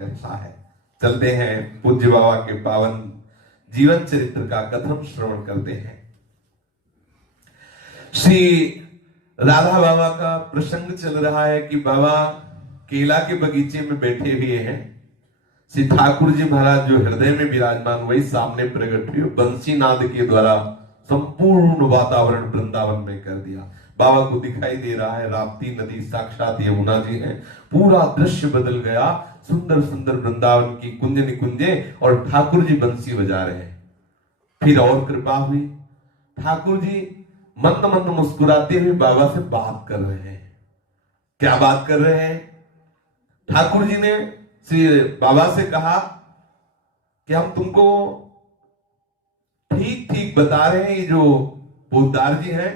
अच्छा है। चलते हैं पूज्य बाबा के पावन जीवन चरित्र का कथन श्रवण करते हैं। श्री राधा बाबा का प्रसंग चल रहा है कि बाबा केला के बगीचे में बैठे हुए हैं। श्री ठाकुर जी महाराज जो हृदय में विराजमान वही सामने प्रकट हुए, बंसी नाद के द्वारा संपूर्ण वातावरण वृंदावन में कर दिया। बाबा को दिखाई दे रहा है राप्ती नदी साक्षात यमुना जी है। पूरा दृश्य बदल गया। सुंदर सुंदर वृंदावन की कुंज निकुंजे और ठाकुर जी बंसी बजा रहे हैं। फिर और कृपा हुई, ठाकुर जी मंद मंद मुस्कुराते हुए बाबा से बात कर रहे हैं। क्या बात कर रहे हैं? ठाकुर जी ने श्री बाबा से कहा कि हम तुमको ठीक ठीक बता रहे हैं। ये जो पोद्दार जी हैं,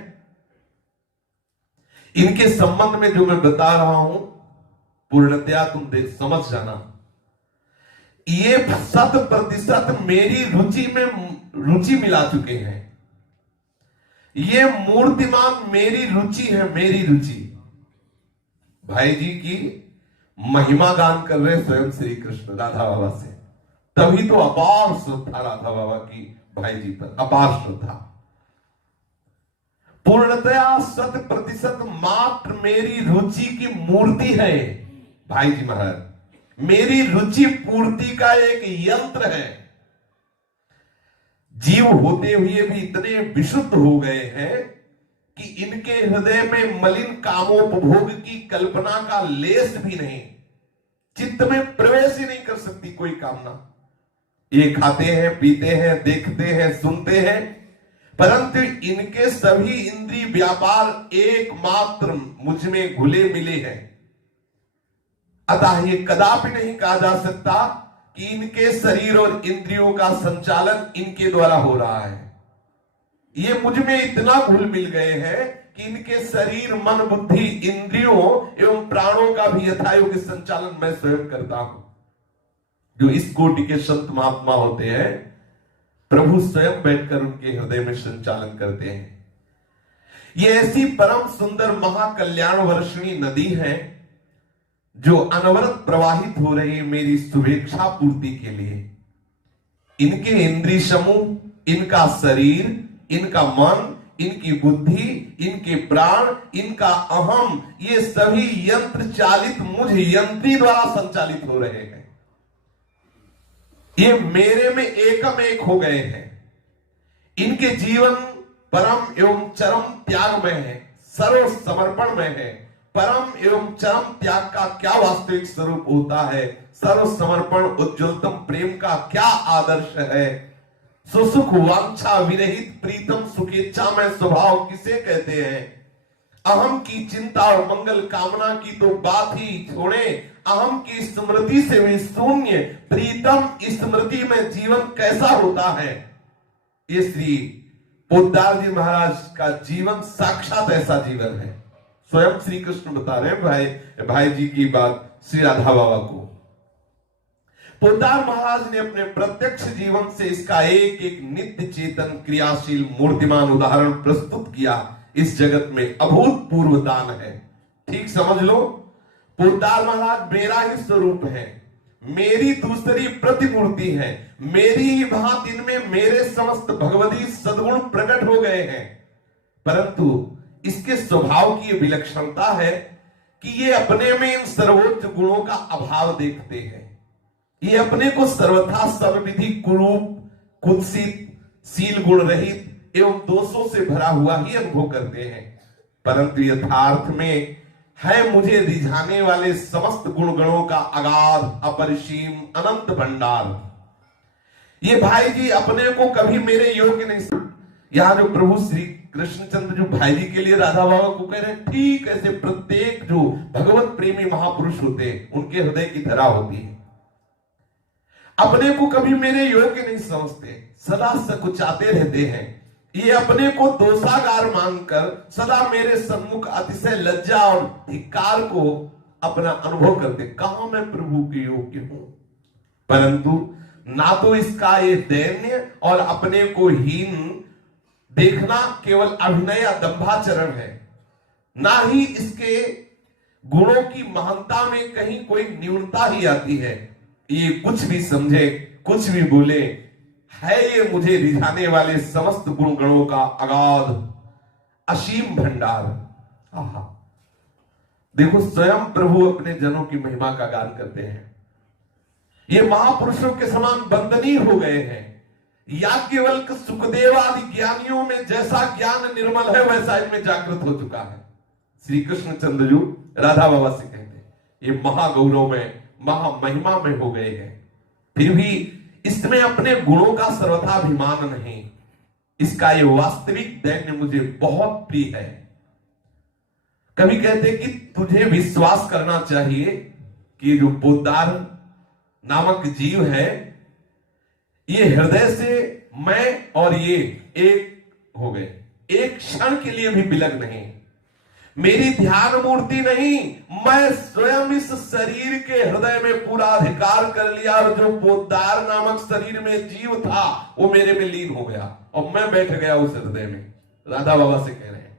इनके संबंध में जो मैं बता रहा हूं पूर्णतया तुम देख समझ जाना। ये 100% मेरी रुचि में रुचि मिला चुके हैं। ये मूर्तिमान मेरी रुचि है, मेरी रुचि। भाई जी की महिमा गान कर रहे स्वयं श्री कृष्ण राधा बाबा से। तभी तो अपार श्रद्धा राधा बाबा की भाई जी पर, अपार श्रद्धा। पूर्णतया 100% मात्र मेरी रुचि की मूर्ति है भाई जी महाराज। मेरी रुचि पूर्ति का एक यंत्र है। जीव होते हुए भी इतने विशुद्ध हो गए हैं कि इनके हृदय में मलिन कामोपभोग की कल्पना का लेस भी नहीं, चित्त में प्रवेश ही नहीं कर सकती कोई कामना। ये खाते हैं, पीते हैं, देखते हैं, सुनते हैं, परंतु इनके सभी इंद्रिय व्यापार एकमात्र मुझ में घुले मिले हैं। अतः ये कदापि नहीं कहा जा सकता कि इनके शरीर और इंद्रियों का संचालन इनके द्वारा हो रहा है। ये मुझ में इतना घुल मिल गए हैं कि इनके शरीर, मन, बुद्धि, इंद्रियों एवं प्राणों का भी यथायोग्य संचालन मैं स्वयं करता हूं। जो इस कोटि के संत महात्मा होते हैं, प्रभु स्वयं बैठकर उनके हृदय में संचालन करते हैं। ये ऐसी परम सुंदर महाकल्याण वर्षिणी नदी है जो अनवरत प्रवाहित हो रही है मेरी शुभेच्छा पूर्ति के लिए। इनके इंद्रिय समूह, इनका शरीर, इनका मन, इनकी बुद्धि, इनके प्राण, इनका अहम, ये सभी यंत्र चालित मुझ यंत्री द्वारा संचालित हो रहे हैं। ये मेरे में एकम एक हो गए हैं। इनके जीवन परम एवं चरम त्याग में है, सर्व समर्पण में है। परम एवं चरम त्याग का क्या वास्तविक स्वरूप होता है, सर्व समर्पण उज्ज्वलतम प्रेम का क्या आदर्श है। सुसुख वांछा विरहित प्रीतम सुखेच्छा में स्वभाव किसे कहते हैं। अहम की चिंता और मंगल कामना की तो बात ही छोड़े, अहम की स्मृति से भी शून्य प्रीतम स्मृति में जीवन कैसा होता है। ये श्री पोद्दार जी महाराज का जीवन साक्षात ऐसा जीवन है। स्वयं श्री कृष्ण बता रहे हैं भाई जी की बात श्री राधा बाबा को। पोद्दार महाराज ने अपने प्रत्यक्ष जीवन से इसका एक एक नित्य चेतन क्रियाशील मूर्तिमान उदाहरण प्रस्तुत किया। इस जगत में अभूतपूर्व दान है। ठीक समझ लो, पोद्दार महाराज मेरा ही स्वरूप है, मेरी दूसरी प्रतिमूर्ति है। मेरी ही भांति इनमें मेरे समस्त भगवती सद्गुण प्रकट हो गए हैं। परंतु इसके स्वभाव की विलक्षणता है कि ये अपने में इन सर्वोच्च गुणों का अभाव देखते हैं। ये अपने को सर्वथा सर्वविधि कुरूप, कुत्सित, शील गुण रहित एवं दोषों से भरा हुआ ही अनुभव करते हैं। परंतु यथार्थ में है मुझे रिझाने वाले समस्त गुण गणों का अगाध, अपरिसीम, अनंत भंडार। ये भाई जी अपने को कभी मेरे योग्य नहीं। यहां जो प्रभु श्री कृष्णचंद्र जो भाई जी के लिए राधा बाबा को कह रहे हैं, ठीक ऐसे प्रत्येक जो भगवत प्रेमी महापुरुष होते हैं उनके हृदय की धरा होती है। अपने को कभी मेरे योग्य नहीं समझते, सदा सकुचाते रहते हैं। ये अपने को दोषागार मानकर सदा मेरे सम्मुख अतिशय लज्जा और धिक्कार को अपना अनुभव करते, कहां मैं प्रभु के योग्य हूं। परंतु ना तो इसका ये दैन्य और अपने को हीन देखना केवल अभिनय या दंभाचरण है, ना ही इसके गुणों की महानता में कहीं कोई न्यूनता ही आती है। ये कुछ भी समझे, कुछ भी बोले, है ये मुझे रिझाने वाले समस्त गुण गणों का अगाध असीम भंडार। आहा, देखो स्वयं प्रभु अपने जनों की महिमा का गान करते हैं। ये महापुरुषों के समान वंदनीय हो गए हैं। याज्ञवल्क्य सुखदेव आदि ज्ञानियों में जैसा ज्ञान निर्मल है वैसा इनमें जागृत हो चुका है। श्री कृष्ण चंद्रजू राधा बाबा से कहते हैं ये महागौरव में, महामहिमा में हो गए हैं, फिर भी इसमें अपने गुणों का सर्वथा अभिमान नहीं। इसका ये वास्तविक दैन्य मुझे बहुत प्रिय है। कभी कहते कि तुझे विश्वास करना चाहिए कि जो पोद्दार नामक जीव है, ये हृदय से मैं और ये एक हो गए, एक क्षण के लिए भी विलग नहीं। मेरी ध्यान मूर्ति नहीं, मैं स्वयं इस शरीर के हृदय में पूरा अधिकार कर लिया और जो पोद्दार नामक शरीर में जीव था वो मेरे में लीन हो गया और मैं बैठ गया उस हृदय में। राधा बाबा से कह रहे हैं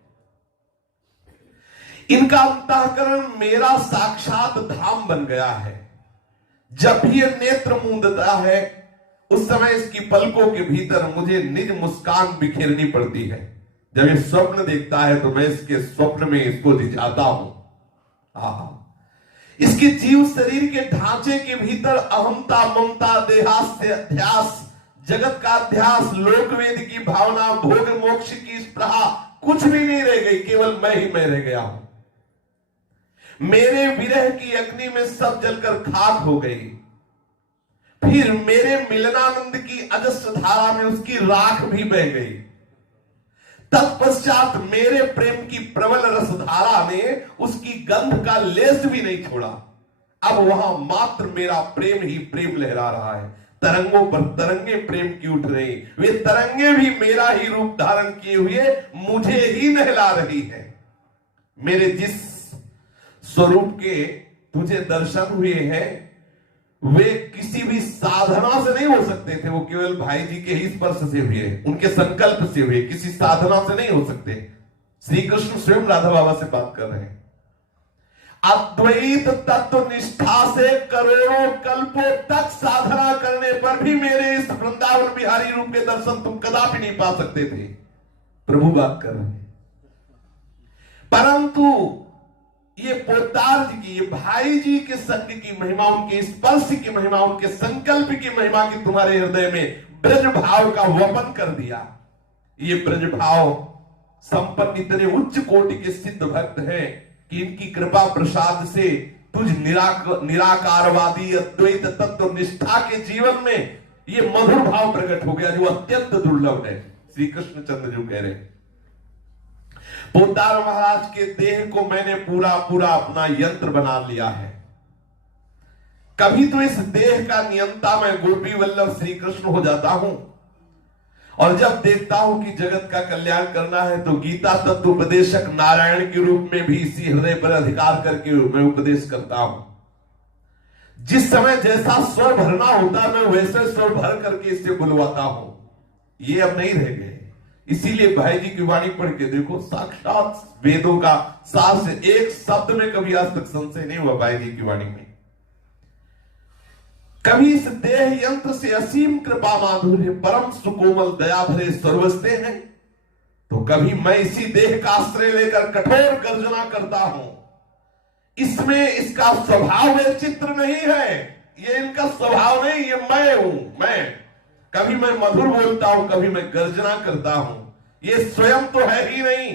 इनका अंतःकरण मेरा साक्षात धाम बन गया है। जब भी ये नेत्र मूंदता है उस समय इसकी पलकों के भीतर मुझे निज मुस्कान बिखेरनी पड़ती है। जब ये स्वप्न देखता है तो मैं इसके स्वप्न में इसको रिझाता हूं। इसके जीव शरीर के ढांचे के भीतर अहमता, ममता, देहास्य अध्यास, जगत का अध्यास, लोक वेद की भावना, भोग मोक्ष की स्पृहा कुछ भी नहीं रह गई, केवल मैं ही मैं रह गया हूं। मेरे विरह की अग्नि में सब जलकर खाक हो गई। फिर मेरे मिलनानंद की अजस्र धारा में उसकी राख भी बह गई। तत्पश्चात मेरे प्रेम की प्रबल रसधारा ने उसकी गंध का लेस भी नहीं छोड़ा। अब वहां मात्र मेरा प्रेम ही प्रेम लहरा रहा है। तरंगों पर तरंगे प्रेम की उठ रही, वे तरंगे भी मेरा ही रूप धारण किए हुए मुझे ही नहला रही है। मेरे जिस स्वरूप के तुझे दर्शन हुए हैं वे किसी भी साधना से नहीं हो सकते थे। वो केवल भाई जी के ही स्पर्श से हुए, उनके संकल्प से हुए, किसी साधना से नहीं हो सकते। श्री कृष्ण स्वयं राधा बाबा से बात कर रहे हैं। अद्वैत तत्व निष्ठा से करोड़ों कल्पों तक साधना करने पर भी मेरे इस वृंदावन बिहारी रूप के दर्शन तुम कदापि नहीं पा सकते थे। प्रभु बात कर रहे हैं। परंतु ये पोद्दार जी की, ये भाई जी के संग की महिमा, उनके स्पर्श की महिमा, उनके संकल्प की महिमा की तुम्हारे हृदय में ब्रज भाव का वपन कर दिया। ये ब्रज भाव संपन्न इतने उच्च कोटि के सिद्ध भक्त हैं कि इनकी कृपा प्रसाद से तुझ निराकारवादी अद्वैत तत्व निष्ठा के जीवन में ये मधुर भाव प्रकट हो गया जो अत्यंत दुर्लभ है। श्री कृष्ण चंद्र जो कह रहे हैं पोद्दार महाराज के देह को मैंने पूरा पूरा अपना यंत्र बना लिया है। कभी तो इस देह का नियंता मैं गोपी वल्लभ श्री कृष्ण हो जाता हूं और जब देखता हूं कि जगत का कल्याण करना है तो गीता तत्व उपदेशक नारायण के रूप में भी इसी हृदय पर अधिकार करके मैं उपदेश करता हूं। जिस समय जैसा स्वर भरना होता है मैं वैसे स्वर भर करके इससे बुलवाता हूं। ये अब नहीं रह गए। इसीलिए भाई जी की वाणी पढ़ के देखो, साक्षात वेदों का सार से एक शब्द में कभी आज तक संशय नहीं हुआ भाई जी की वाणी में। कभी इस देह यंत्र से असीम कृपा माधुर्य परम सुकोमल दया भरे सर्वस्ते हैं तो कभी मैं इसी देह का आश्रय लेकर कठोर गर्जना करता हूं। इसमें इसका स्वभाव है, चित्र नहीं है। ये इनका स्वभाव नहीं, ये मैं हूं। मैं कभी मैं मधुर बोलता हूं, कभी मैं गर्जना करता हूं। ये स्वयं तो है ही नहीं।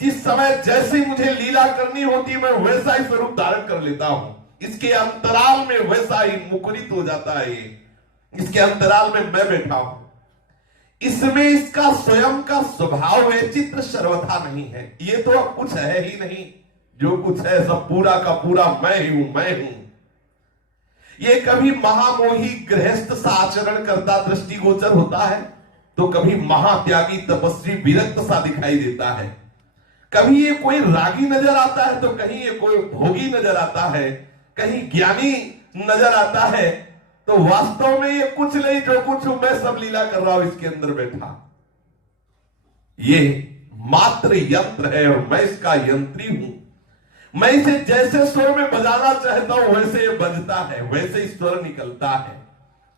जिस समय जैसी मुझे लीला करनी होती मैं वैसा ही स्वरूप धारण कर लेता हूं। इसके अंतराल में वैसा ही मुखरित हो जाता है। इसके अंतराल में मैं बैठा हूं। इसमें इसका स्वयं का स्वभाव है, चित्र सर्वथा नहीं है। ये तो अब कुछ है ही नहीं। जो कुछ है सब पूरा का पूरा मैं ही हूं, मैं हूं। ये कभी महामोही गृहस्थ सा आचरण करता दृष्टिगोचर होता है तो कभी महात्यागी तपस्वी विरक्त सा दिखाई देता है। कभी ये कोई रागी नजर आता है तो कहीं ये कोई भोगी नजर आता है, कहीं ज्ञानी नजर आता है। तो वास्तव में ये कुछ नहीं, जो कुछ हूं मैं सब लीला कर रहा हूं इसके अंदर बैठा। ये मात्र यंत्र है और मैं इसका यंत्री हूं। मैं इसे जैसे स्वर में बजाना चाहता हूं वैसे ये बजता है, वैसे ही स्वर निकलता है।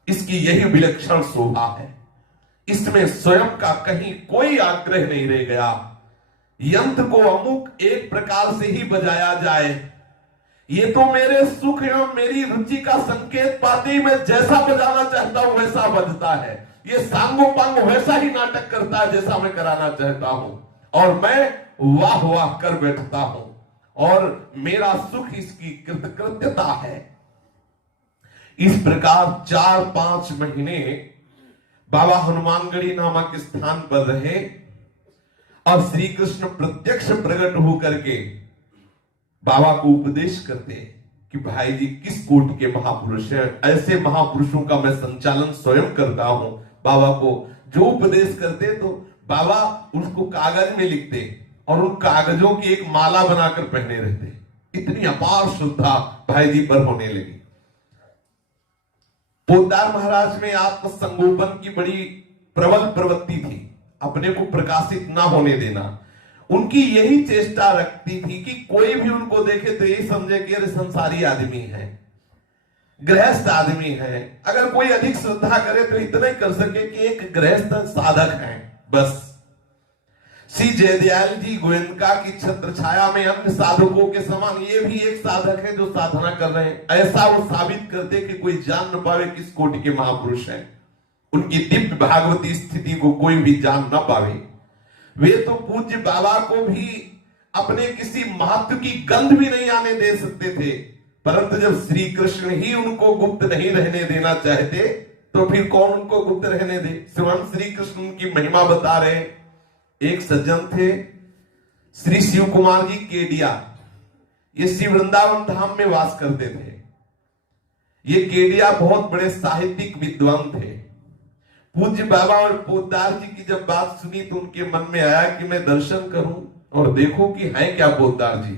इसकी यही विलक्षण शोभा है। इसमें स्वयं का कहीं कोई आग्रह नहीं रह गया। यंत्र को अमुक एक प्रकार से ही बजाया जाए, ये तो मेरे सुख एवं मेरी रुचि का संकेत पाते ही मैं जैसा बजाना चाहता हूं वैसा बजता है। ये सांगोपांग वैसा ही नाटक करता है जैसा मैं कराना चाहता हूं, और मैं वाह वाह कर बैठता हूं, और मेरा सुख इसकी कृतकृत्यता है। इस प्रकार 4-5 महीने बाबा हनुमानगढ़ी नामक स्थान पर रहे, और श्री कृष्ण प्रत्यक्ष प्रकट होकर के बाबा को उपदेश करते कि भाई जी किस कोटि के महापुरुष हैं, ऐसे महापुरुषों का मैं संचालन स्वयं करता हूं। बाबा को जो उपदेश करते तो बाबा उसको कागज में लिखते और उन कागजों की एक माला बनाकर पहने रहते। इतनी अपार श्रद्धा भाई जी पर होने लगी। पोद्दार महाराज में आत्मसंगोपन की बड़ी प्रबल प्रवृत्ति थी, अपने को प्रकाशित ना होने देना। उनकी यही चेष्टा रखती थी कि कोई भी उनको देखे तो यही समझे कि अरे संसारी आदमी है, गृहस्थ आदमी है। अगर कोई अधिक श्रद्धा करे तो इतना ही कर सके कि एक गृहस्थ साधक है, बस। श्री जयदयाल जी गोयनका की छत्र छाया में अन्य साधकों के समान ये भी एक साधक है जो साधना कर रहे हैं, ऐसा वो साबित करते कि कोई जान न पावे किस कोटि के महापुरुष हैं। उनकी दिव्य भागवती स्थिति को कोई भी जान न पावे। वे तो पूज्य बाबा को भी अपने किसी महत्व की गंध भी नहीं आने दे सकते थे, परंतु जब श्री कृष्ण ही उनको गुप्त नहीं रहने देना चाहते तो फिर कौन उनको गुप्त रहने दे। स्वयं श्री कृष्ण उनकी महिमा बता रहे। एक सज्जन थे श्री शिव कुमार जी केडिया, ये श्री वृंदावन धाम में वास करते थे। ये केडिया बहुत बड़े साहित्यिक विद्वान थे। पूज्य बाबा और पोद्दार जी की जब बात सुनी तो उनके मन में आया कि मैं दर्शन करूं और देखूं कि है क्या पोद्दार जी,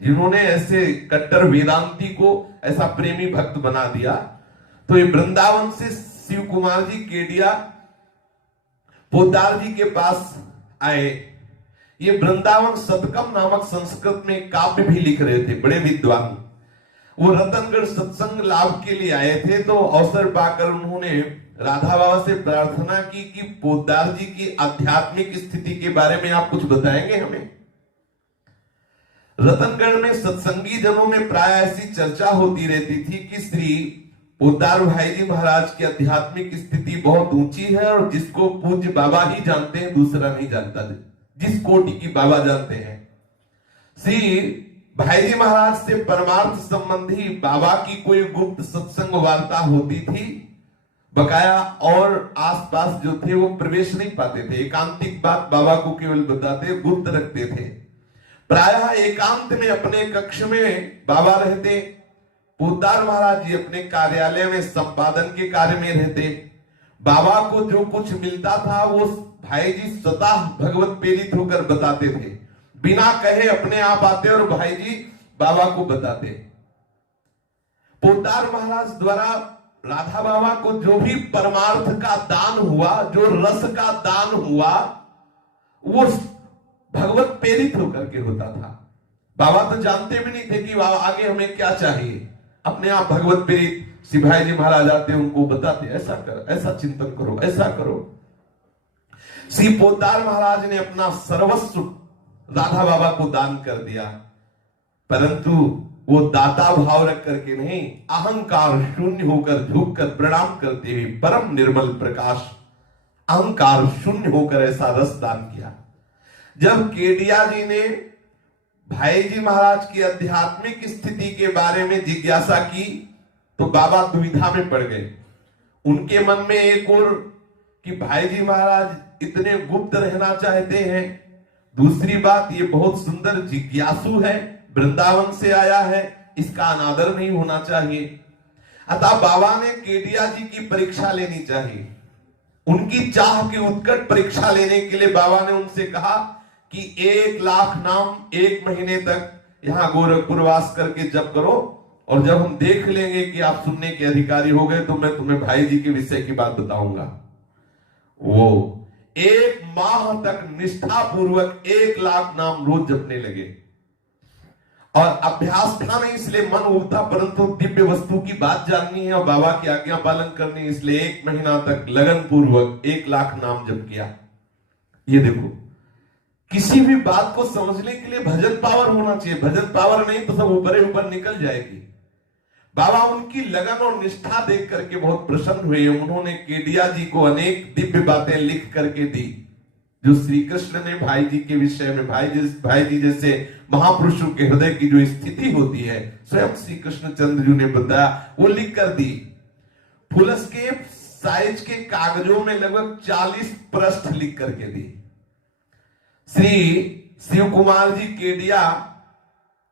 जिन्होंने ऐसे कट्टर वेदांती को ऐसा प्रेमी भक्त बना दिया। तो ये वृंदावन से शिव कुमार जी केडिया पोद्दार जी के पास आए। ये वृंदावन शतकम नामक संस्कृत में काव्य भी लिख रहे थे, बड़े विद्वान। वो रतनगढ़ सत्संग लाभ के लिए आए थे, तो अवसर पाकर उन्होंने राधा बाबा से प्रार्थना की कि पोद्दार जी की आध्यात्मिक स्थिति के बारे में आप कुछ बताएंगे हमें। रतनगढ़ में सत्संगी जनों में प्राय ऐसी चर्चा होती रहती थी कि श्री पोद्दार भाई जी महाराज की आध्यात्मिक स्थिति बहुत ऊंची है, और जिसको पूज्य बाबा ही जानते हैं, दूसरा नहीं जानता। जिस कोटि की बाबा जानते हैं। श्री भाई जी महाराज से परमार्थ संबंधी बाबा की कोई गुप्त सत्संग वार्ता होती थी, बकाया और आसपास जो थे वो प्रवेश नहीं पाते थे। एकांतिक बात बाबा को केवल बताते, गुप्त रखते थे। प्रायः एकांत में अपने कक्ष में बाबा रहते, पोद्दार महाराज जी अपने कार्यालय में संपादन के कार्य में रहते। बाबा को जो कुछ मिलता था वो भाई जी स्वतः भगवत प्रेरित होकर बताते थे, बिना कहे अपने आप आते और भाई जी बाबा को बताते। पोद्दार महाराज द्वारा राधा बाबा को जो भी परमार्थ का दान हुआ, जो रस का दान हुआ, वो भगवत प्रेरित होकर के होता था। बाबा तो जानते भी नहीं थे कि बाबा आगे हमें क्या चाहिए, अपने आप भगवत प्रेरित सिपाही जी महाराज आते, उनको बताते ऐसा कर, ऐसा चिंतन करो, ऐसा करो। श्री पोद्दार महाराज ने अपना सर्वस्व राधा बाबा को दान कर दिया, परंतु वो दाता भाव रख करके नहीं, अहंकार शून्य होकर झुककर प्रणाम करते हुए परम निर्मल प्रकाश, अहंकार शून्य होकर ऐसा रस दान किया। जब केडिया जी ने भाई जी महाराज की आध्यात्मिक स्थिति के बारे में जिज्ञासा की तो बाबा दुविधा में पड़ गए। उनके मन में एक और कि भाई जी महाराज इतने गुप्त रहना चाहते हैं, दूसरी बात ये बहुत सुंदर जिज्ञासु है, वृंदावन से आया है, इसका अनादर नहीं होना चाहिए। अतः बाबा ने केडिया जी की परीक्षा लेनी चाहिए। उनकी चाह की उत्कट परीक्षा लेने के लिए बाबा ने उनसे कहा कि 1 लाख नाम 1 महीने तक यहां गोरखपुर वास करके जप करो, और जब हम देख लेंगे कि आप सुनने के अधिकारी हो गए तो मैं तुम्हें भाई जी के विषय की बात बताऊंगा। वो 1 माह तक निष्ठा पूर्वक 1 लाख नाम रोज जपने लगे। और अभ्यास था नहीं इसलिए मन उगता, परंतु दिव्य वस्तु की बात जाननी है और बाबा की आज्ञा पालन करनी है, इसलिए 1 महीना तक लगन पूर्वक 1 लाख नाम जप किया। ये देखो, किसी भी बात को समझने के लिए भजन पावर होना चाहिए, भजन पावर नहीं तो सब ऊपर ऊपर निकल जाएगी। बाबा उनकी लगन और निष्ठा देख करके बहुत प्रसन्न हुए। उन्होंने केडिया जी को अनेक दिव्य बातें लिख करके दी, जो श्री कृष्ण ने भाई जी के विषय में, भाई जी जैसे महापुरुषों के हृदय की जो स्थिति होती है स्वयं श्री कृष्णचंद्र जी ने बताया, वो लिख कर दी। फुलस के साइज के कागजों में लगभग 40 पृष्ठ लिख करके दी। श्री शिव कुमार जी केडिया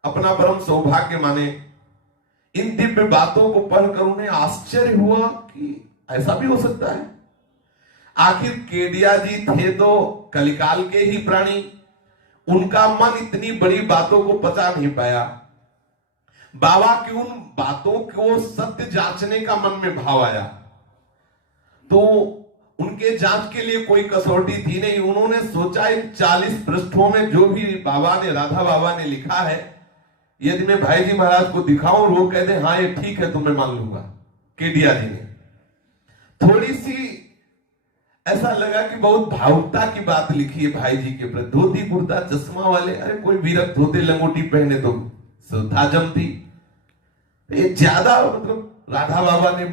अपना परम सौभाग्य माने। इन दिव्य बातों को पढ़कर उन्हें आश्चर्य हुआ कि ऐसा भी हो सकता है। आखिर केडिया जी थे तो कलिकाल के ही प्राणी, उनका मन इतनी बड़ी बातों को पचा नहीं पाया। बाबा की उन बातों को सत्य जांचने का मन में भाव आया, तो उनके जांच के लिए कोई कसौटी थी नहीं। उन्होंने सोचा इन 40 पृष्ठों में जो भी बाबा ने, राधा बाबा ने लिखा है, यदि मैं भाई जी महाराज को दिखाऊं और वो कहते हाँ ये ठीक है तो मैं मान लूंगा। केडिया जी ने थोड़ी सी ऐसा लगा कि बहुत भावुकता की बात लिखी है भाई जी के प्रति। धोती कुर्ता चश्मा वाले, अरे कोई विरक्त होते लंगोटी पहने तो ताजम थी, ये ज्यादा मतलब राधा बाबा ने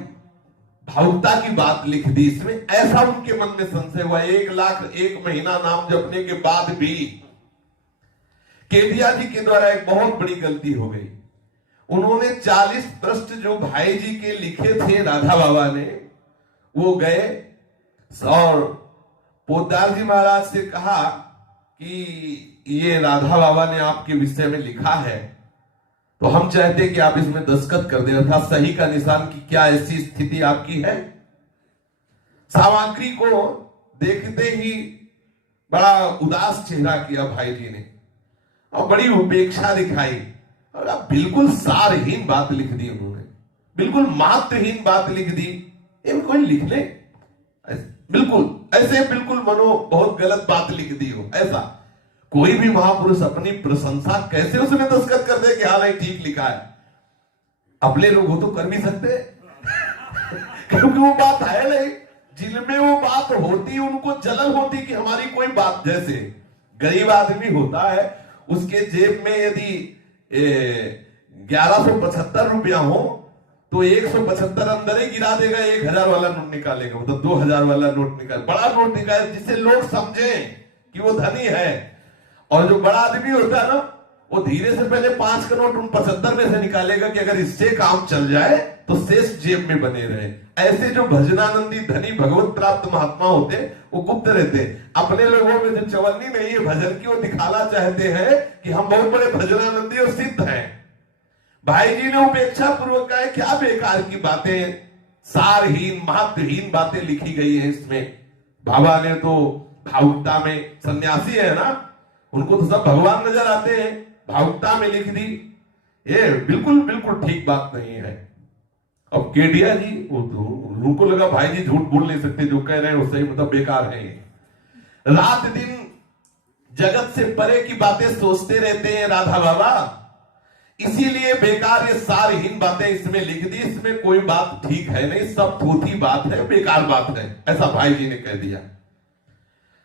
भावुकता की बात लिख दी इसमें। ऐसा उनके मन में संशय हुआ। 1 लाख 1 महीना नाम जपने के बाद भी केडिया जी के द्वारा एक बहुत बड़ी गलती हो गई। उन्होंने 40 पृष्ठ जो भाई जी के लिखे थे राधा बाबा ने, वो गए और पोद्दार जी महाराज से कहा कि ये राधा बाबा ने आपके विषय में लिखा है, तो हम चाहते कि आप इसमें दस्तखत कर दें, अर्थात सही का निशान की क्या ऐसी स्थिति आपकी है। सामग्री को देखते ही बड़ा उदास चेहरा किया भाई जी ने और बड़ी उपेक्षा दिखाई, और अब बिल्कुल सारहीन बात लिख दी उन्होंने, बिल्कुल महत्वहीन बात लिख दी। कोई लिख ले बिल्कुल ऐसे, बिल्कुल मनो बहुत गलत बात लिख दी हो ऐसा। कोई भी महापुरुष अपनी प्रशंसा कैसे उसमें दस्तखत कर दे कि हाँ नहीं ठीक लिखा है। अपने लोग हो तो कर भी सकते क्योंकि वो बात है नहीं, जिनमें वो बात होती उनको जलन होती कि हमारी कोई बात, जैसे गरीब आदमी होता है उसके जेब में यदि 1175 रुपया हो तो 175 अंदर ही गिरा देगा, 1000 वाला नोट निकालेगा, मतलब 2000 वाला नोट निकाल, बड़ा नोट निकाले जिससे लोग समझे कि वो धनी है। और जो बड़ा आदमी होता है ना, वो धीरे से पहले 5 का नोट उन 75 में से निकालेगा कि अगर इससे काम चल जाए तो शेष जेब में बने रहे। ऐसे जो भजनानंदी धनी भगवत प्राप्त महात्मा होते वो गुप्त रहते। अपने लोगों में जो चवन्नी नहीं है भजन की, वो दिखाना चाहते हैं कि हम बहुत बड़े भजनानंदी और सिद्ध हैं। भाई जी ने उपेक्षा पूर्वक कहा क्या बेकार की बातें, सारहीन महत्वहीन बातें लिखी गई है इसमें। बाबा ने तो भावुकता में, सन्यासी है ना, उनको तो सब भगवान नजर आते हैं, भावुकता में लिख दी। ये बिल्कुल बिल्कुल ठीक बात नहीं है। अब केडिया जी वो तो उनको लगा भाई जी झूठ बोल नहीं सकते, जो कह रहे हैं वो सही, मतलब बेकार है। रात दिन जगत से परे की बातें सोचते रहते हैं राधा बाबा, इसीलिए बेकार ये सारहीन बातें इसमें लिख दी। इसमें कोई बात ठीक है नहीं, सब थूथी बात है, बेकार बात है, ऐसा भाई जी ने कह दिया।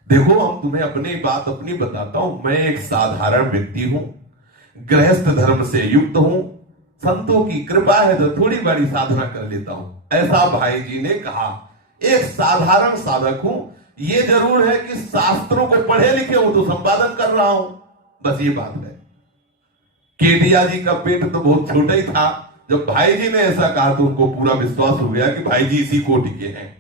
देखो हम तुम्हें अपनी बात अपनी बताता हूं। मैं एक साधारण व्यक्ति हूं, गृहस्थ धर्म से युक्त हूं, संतों की कृपा है तो थोड़ी बड़ी साधना कर लेता हूं, ऐसा भाई जी ने कहा। एक साधारण साधक हूं, ये जरूर है कि शास्त्रों को पढ़े लिखे हो तो संपादन कर रहा हूं, बस ये बात है। केडिया जी का पेट तो बहुत छोटा ही था, जब भाई जी ने ऐसा कहा तो उनको पूरा विश्वास हो गया कि भाई जी इसी कोटि के हैं।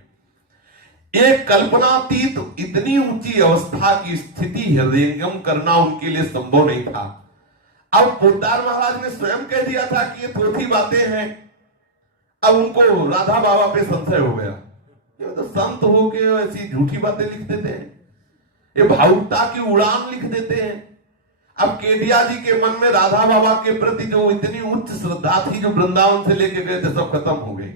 एक कल्पनातीत इतनी ऊंची अवस्था की स्थिति हृदयंगम करना उनके लिए संभव नहीं था। अब पोद्दार महाराज ने स्वयं कह दिया था कि ये थोथी बातें हैं। अब उनको राधा बाबा पे संशय हो गया, ये तो संत हो के ऐसी झूठी बातें लिख देते हैं, ये भावुकता की उड़ान लिख देते हैं। अब केडिया जी के मन में राधा बाबा के प्रति जो इतनी उच्च श्रद्धा थी, जो वृंदावन से लेके गए थे, सब खत्म हो गई।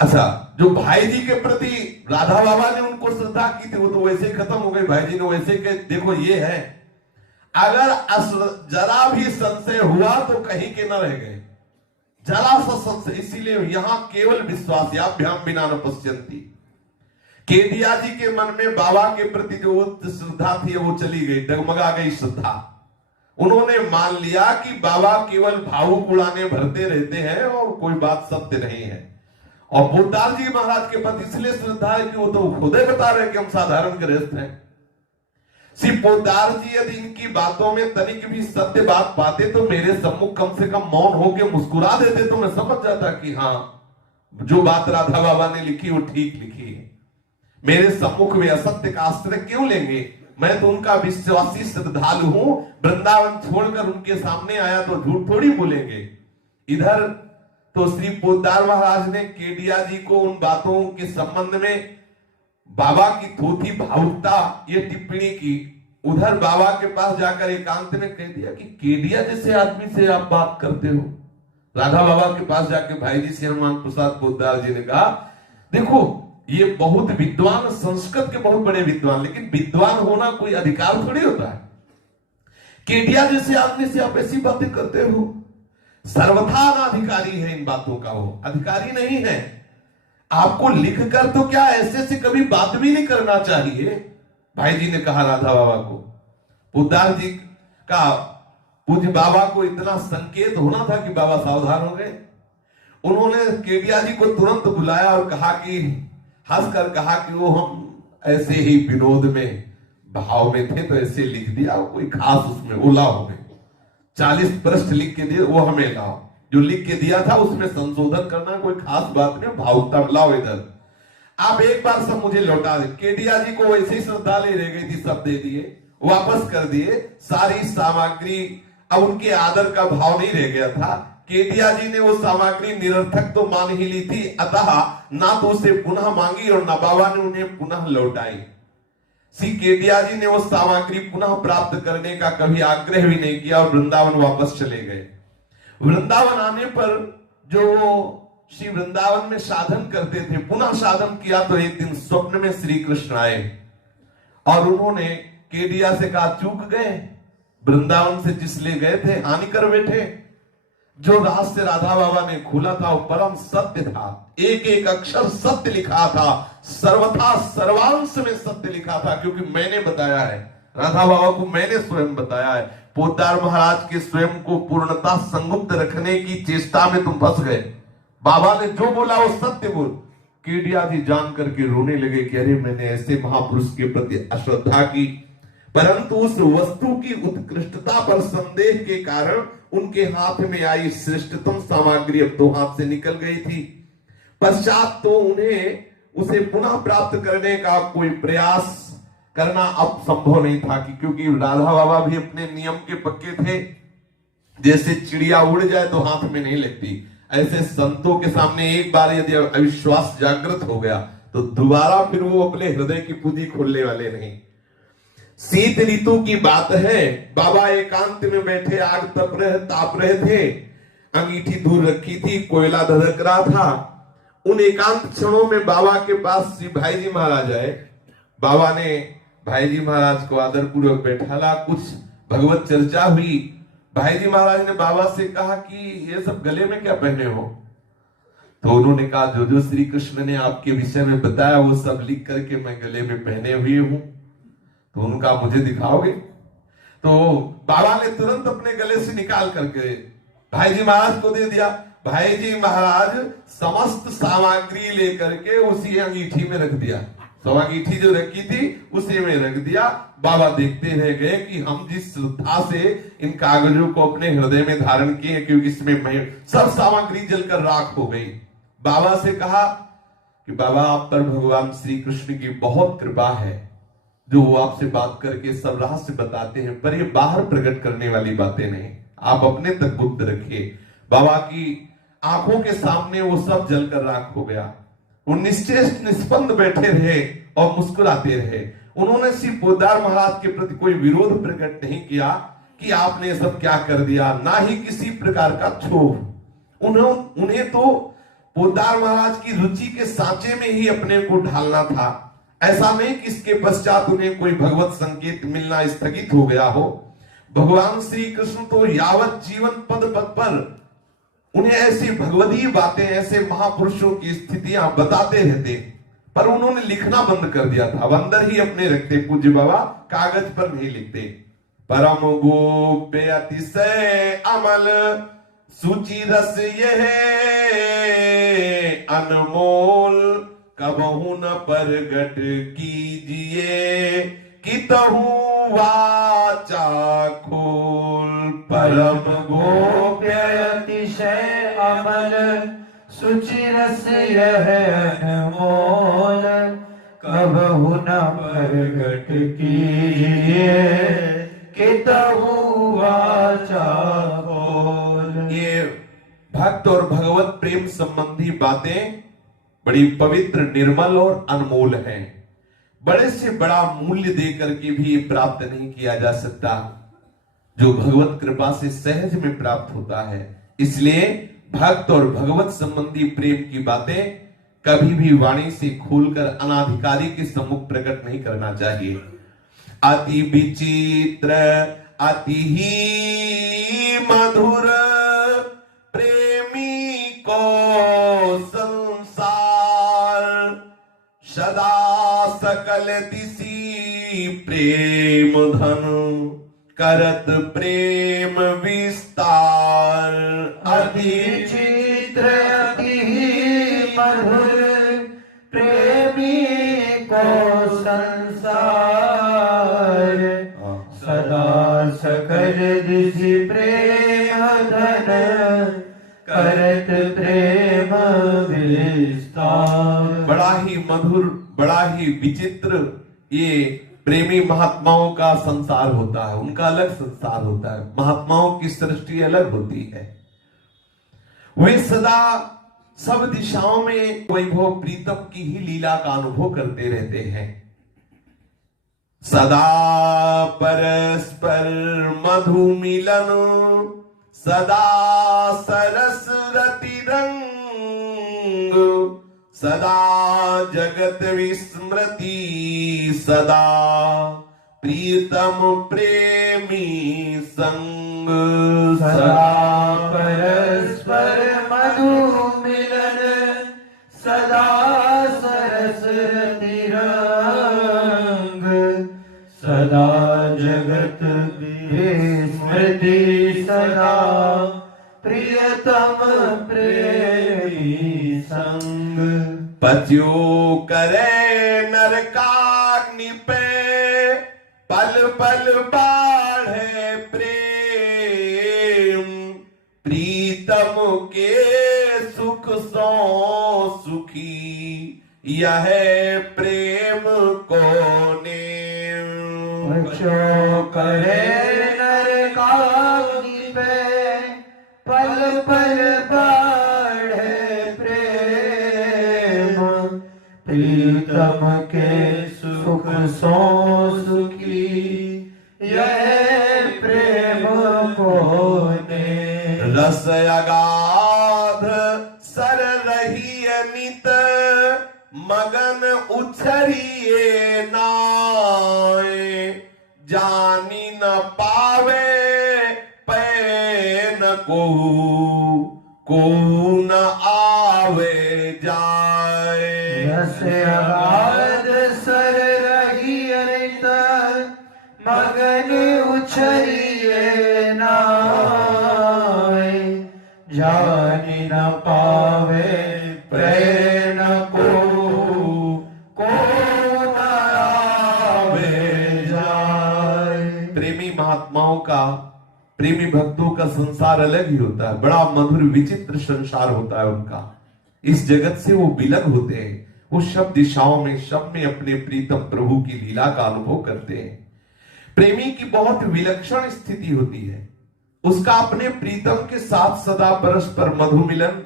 अच्छा, जो भाई जी के प्रति राधा बाबा ने उनको श्रद्धा की थी वो तो वैसे ही खत्म हो गई। भाई जी ने वैसे के देखो ये है। अगर जरा भी संशय हुआ तो कहीं के न रह गए, जरा सा संशय। इसीलिए यहां केवल विश्वास्याभ्याम बिना न पश्यन्ति। केडिया जी के मन में बाबा के प्रति जो श्रद्धा थी वो चली गई, डगमगा गई श्रद्धा। उन्होंने मान लिया कि बाबा केवल भावुक उड़ाने भरते रहते हैं और कोई बात सत्य नहीं है। और पोद्दार जी महाराज के प्रति इसलिए श्रद्धा है कि वो तो खुद ही बता रहे हैं कि हम साधारण गृहस्थ हैं। श्री पोद्दार जी यदि इनकी बातों में तनिक भी सत्य बात पाते तो मेरे सम्मुख कम से कम मौन होकर मुस्कुरा देते, तो मैं समझ जाता कि हाँ, जो बात राधा बाबा ने लिखी वो ठीक लिखी है। मेरे सम्मुख में असत्य का आश्रय क्यों लेंगे? मैं तो उनका विश्वासी श्रद्धालु हूं। वृंदावन छोड़कर उनके सामने आया तो झूठ थोड़ी बोलेंगे। इधर तो श्री पोद्दार महाराज ने केडिया जी को उन बातों के संबंध में बाबा की थोथी भावुकता ये टिप्पणी की। उधर बाबा के पास जाकर एकांत में कह दिया कि केडिया जैसे आदमी से आप बात करते हो। राधा बाबा के पास जाके भाई जी श्री हनुमान प्रसाद पोद्दार जी ने कहा, देखो ये बहुत विद्वान, संस्कृत के बहुत बड़े विद्वान, लेकिन विद्वान होना कोई अधिकार थोड़ी होता है। केडिया जैसे आदमी से आप ऐसी बातें करते हो। सर्वथा अनाधिकारी है इन बातों का, वो अधिकारी नहीं है। आपको लिखकर तो क्या ऐसे से कभी बात भी नहीं करना चाहिए। भाई जी ने कहा राधा बाबा को। पोद्दार जी का पूज्य बाबा को इतना संकेत होना था कि बाबा सावधान हो गए। उन्होंने केडिया जी को तुरंत बुलाया और कहा कि हंसकर कहा कि वो हम ऐसे ही विनोद में भाव में थे तो ऐसे लिख दिया, कोई खास उसमें ओला हो गए। 40 पृष्ठ लिख के दिए, वो हमें लाओ। जो लिख के दिया था उसमें संशोधन करना कोई खास बात नहीं, भावुकता लाओ इधर। आप एक बार सब मुझे लौटा दे। केडिया जी को वैसे ही श्रद्धालु रह गई थी, सब दे दिए, वापस कर दिए सारी सामग्री। अब उनके आदर का भाव नहीं रह गया था। केडिया जी ने वो सामग्री निरर्थक तो मान ही ली थी, अतः ना तो उसे पुनः मांगी और ना बाबा ने उन्हें पुनः लौटाई। श्री केडिया जी ने वो सामग्री पुनः प्राप्त करने का कभी आग्रह भी नहीं किया और वृंदावन वापस चले गए। वृंदावन आने पर जो श्री वृंदावन में साधन करते थे, पुनः साधन किया तो एक दिन स्वप्न में श्री कृष्ण आए और उन्होंने केडिया से कहा, चूक गए, वृंदावन से जिस ले गए थे हानि कर बैठे। जो रहस्य राधा बाबा ने खोला था वो परम सत्य था, एक एक अक्षर सत्य लिखा था, सर्वथा सर्वांश में सत्य लिखा था, क्योंकि मैंने बताया है, राधा बाबा को मैंने स्वयं बताया है। पोद्दार महाराज के स्वयं को पूर्णता संगुप्त रखने की चेष्टा में तुम फंस गए। बाबा ने जो बोला वो सत्य बोल। केडिया जी जान करके रोने लगे कि अरे मैंने ऐसे महापुरुष के प्रति अश्रद्धा की, परंतु उस वस्तु की उत्कृष्टता पर संदेह के कारण उनके हाथ में आई श्रेष्ठतम सामग्री अब तो हाथ से निकल गई थी। पश्चात तो उन्हें उसे पुनः प्राप्त करने का कोई प्रयास करना अब संभव नहीं था क्योंकि राधा बाबा भी अपने नियम के पक्के थे। जैसे चिड़िया उड़ जाए तो हाथ में नहीं लगती, ऐसे संतों के सामने एक बार यदि अविश्वास जागृत हो गया तो दोबारा फिर वो अपने हृदय की पूंजी खोलने वाले नहीं। शीत ऋतु की बात है, बाबा एकांत में बैठे आग ताप रहे थे, अंगीठी दूर रखी थी, कोयला धधक रहा था। उन एकांत क्षणों में बाबा के पास श्री भाई जी महाराज आए। बाबा ने भाई जी महाराज को आदर पूर्वक बैठाला, कुछ भगवत चर्चा हुई। भाई जी महाराज ने बाबा से कहा कि ये सब गले में क्या पहने हो? तो उन्होंने कहा जो जो श्री कृष्ण ने आपके विषय में बताया वो सब लिख करके मैं गले में पहने हुए हूं। तो उनका मुझे दिखाओगे? तो बाबा ने तुरंत अपने गले से निकाल करके भाई जी महाराज को दे दिया। भाई जी महाराज समस्त सामग्री लेकर के उसी अंगीठी में रख दिया। तो अंगीठी जो रखी थी उसी में रख दिया। बाबा देखते रह गए कि हम जिस श्रद्धा से इन कागजों को अपने हृदय में धारण किए, क्योंकि इसमें सब सामग्री जलकर राख हो गई। बाबा से कहा कि बाबा आप पर भगवान श्री कृष्ण की बहुत कृपा है, जो वो आपसे बात करके सब रहस्य बताते हैं, पर ये बाहर प्रकट करने वाली बातें नहीं, आप अपने तक गुप्त रखिए। बाबा की आंखों के सामने वो सब जलकर राख हो गया। वो निश्चेष्ट निष्पन्द बैठे रहे और मुस्कुराते रहे। उन्होंने श्री पोद्दार महाराज के प्रति कोई विरोध प्रकट नहीं किया कि आपने सब क्या कर दिया, ना ही किसी प्रकार का क्षोभ। उन्हें तो पोद्दार महाराज की रुचि के सांचे में ही अपने को ढालना था। ऐसा नहीं कि इसके पश्चात उन्हें कोई भगवत संकेत मिलना स्थगित हो गया हो। भगवान श्री कृष्ण तो यावत जीवन पद पद पर उन्हें ऐसी भगवदीय बातें, ऐसे महापुरुषों की स्थितियां बताते रहते, पर उन्होंने लिखना बंद कर दिया था। अब अंदर ही अपने रखते। पूज्य बाबा कागज पर नहीं लिखते। परम गोप्य अतिशय अमल सूची रस यह अनमोल, कबहु न परगट कीजिए कितहु वाचा खोल। परम गोप्य अतिशय अमल सुचि रस यह अनमोल, कबहु न प्रगट कीजिए कितहु वाचा खोल। ये भक्त और भगवत प्रेम संबंधी बातें बड़ी पवित्र, निर्मल और अनमोल हैं। बड़े से बड़ा मूल्य देकर के भी प्राप्त नहीं किया जा सकता, जो भगवत कृपा से सहज में प्राप्त होता है। इसलिए भक्त और भगवत संबंधी प्रेम की बातें कभी भी वाणी से खोलकर अनाधिकारी के सम्मुख प्रकट नहीं करना चाहिए। अति विचित्र अति ही मधुर प्रेमी को संसार, सदा सकल दिशि प्रेम धन करत प्रेम विस्तार। अति चित्र अति मधुर प्रेमी को संसार, सदा सकल दिशि प्रेम धन करत प्रेम विस्तार। बड़ा ही मधुर, बड़ा ही विचित्र ये प्रेमी महात्माओं का संसार होता है। उनका अलग संसार होता है। महात्माओं की सृष्टि अलग होती है। वे सदा सब दिशाओं में वैभव प्रीतम की ही लीला का अनुभव करते रहते हैं। सदा परस्पर मधु मिलन, सदा सरस रति रंग, सदा जगत विस्मृति, सदा प्रीतम प्रेमी संग। सदा परस्पर मधु मिलन, सदा सरस रति रंग, सदा जगत विस्मृति, सदा प्रियतम प्रेमी संग। पतियो करे नरकाग्नि पे, पल पल बाढ़े प्रेम, प्रीतम के सुख सो सुखी, यह प्रेम को नेम। बच्चों करे नरकाग्नि पे, पल पल बाढ़े प्रेम, प्रीतम के सुख सो सुखी, यह प्रेम को ने। रस अगाध सर रही नित, मगन उछरिए नाय, जानी न पावे पै न को न आवे जाए। रस अगाध सर रही अरित, मगन उछरिए नाय, जानी न पावे प्रेम को न आवे जाए। प्रेमी महात्माओं का, प्रेमी भक्तों का संसार अलग ही होता है। बड़ा मधुर विचित्र संसार होता है उनका। इस जगत से वो विलग होते हैं। वो सब दिशाओं में, सब में अपने प्रीतम प्रभु की लीला का अनुभव करते हैं। प्रेमी की बहुत विलक्षण स्थिति होती है। उसका अपने प्रीतम के साथ सदा परस्पर मधु मिलन,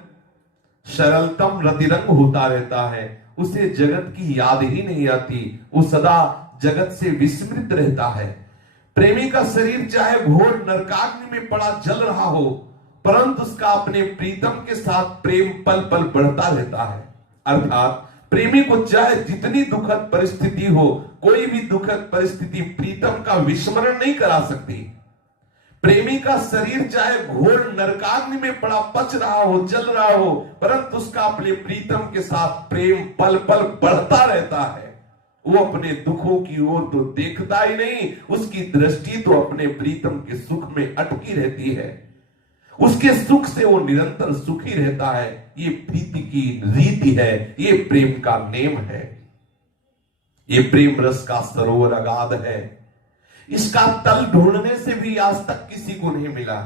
सरलतम रतिरंग होता रहता है। उसे जगत की याद ही नहीं आती। वो सदा जगत से विस्मृत रहता है। प्रेमी का शरीर चाहे घोर नरकाग्नि में पड़ा जल रहा हो, परंतु उसका अपने प्रीतम के साथ प्रेम पल पल बढ़ता रहता है। अर्थात प्रेमी को चाहे जितनी दुखद परिस्थिति हो, कोई भी दुखद परिस्थिति प्रीतम का विस्मरण नहीं करा सकती। प्रेमी का शरीर चाहे घोर नरकाग्नि में पड़ा पच रहा हो, जल रहा हो, परंतु उसका अपने प्रीतम के साथ प्रेम पल पल बढ़ता रहता है। वो अपने दुखों की ओर तो देखता ही नहीं, उसकी दृष्टि तो अपने प्रीतम के सुख में अटकी रहती है। उसके सुख से वो निरंतर सुखी रहता है। ये प्रीति की रीति है, ये प्रेम का नेम है, ये प्रेम रस का सरोवर अगाध है। इसका तल ढूंढने से भी आज तक किसी को नहीं मिला।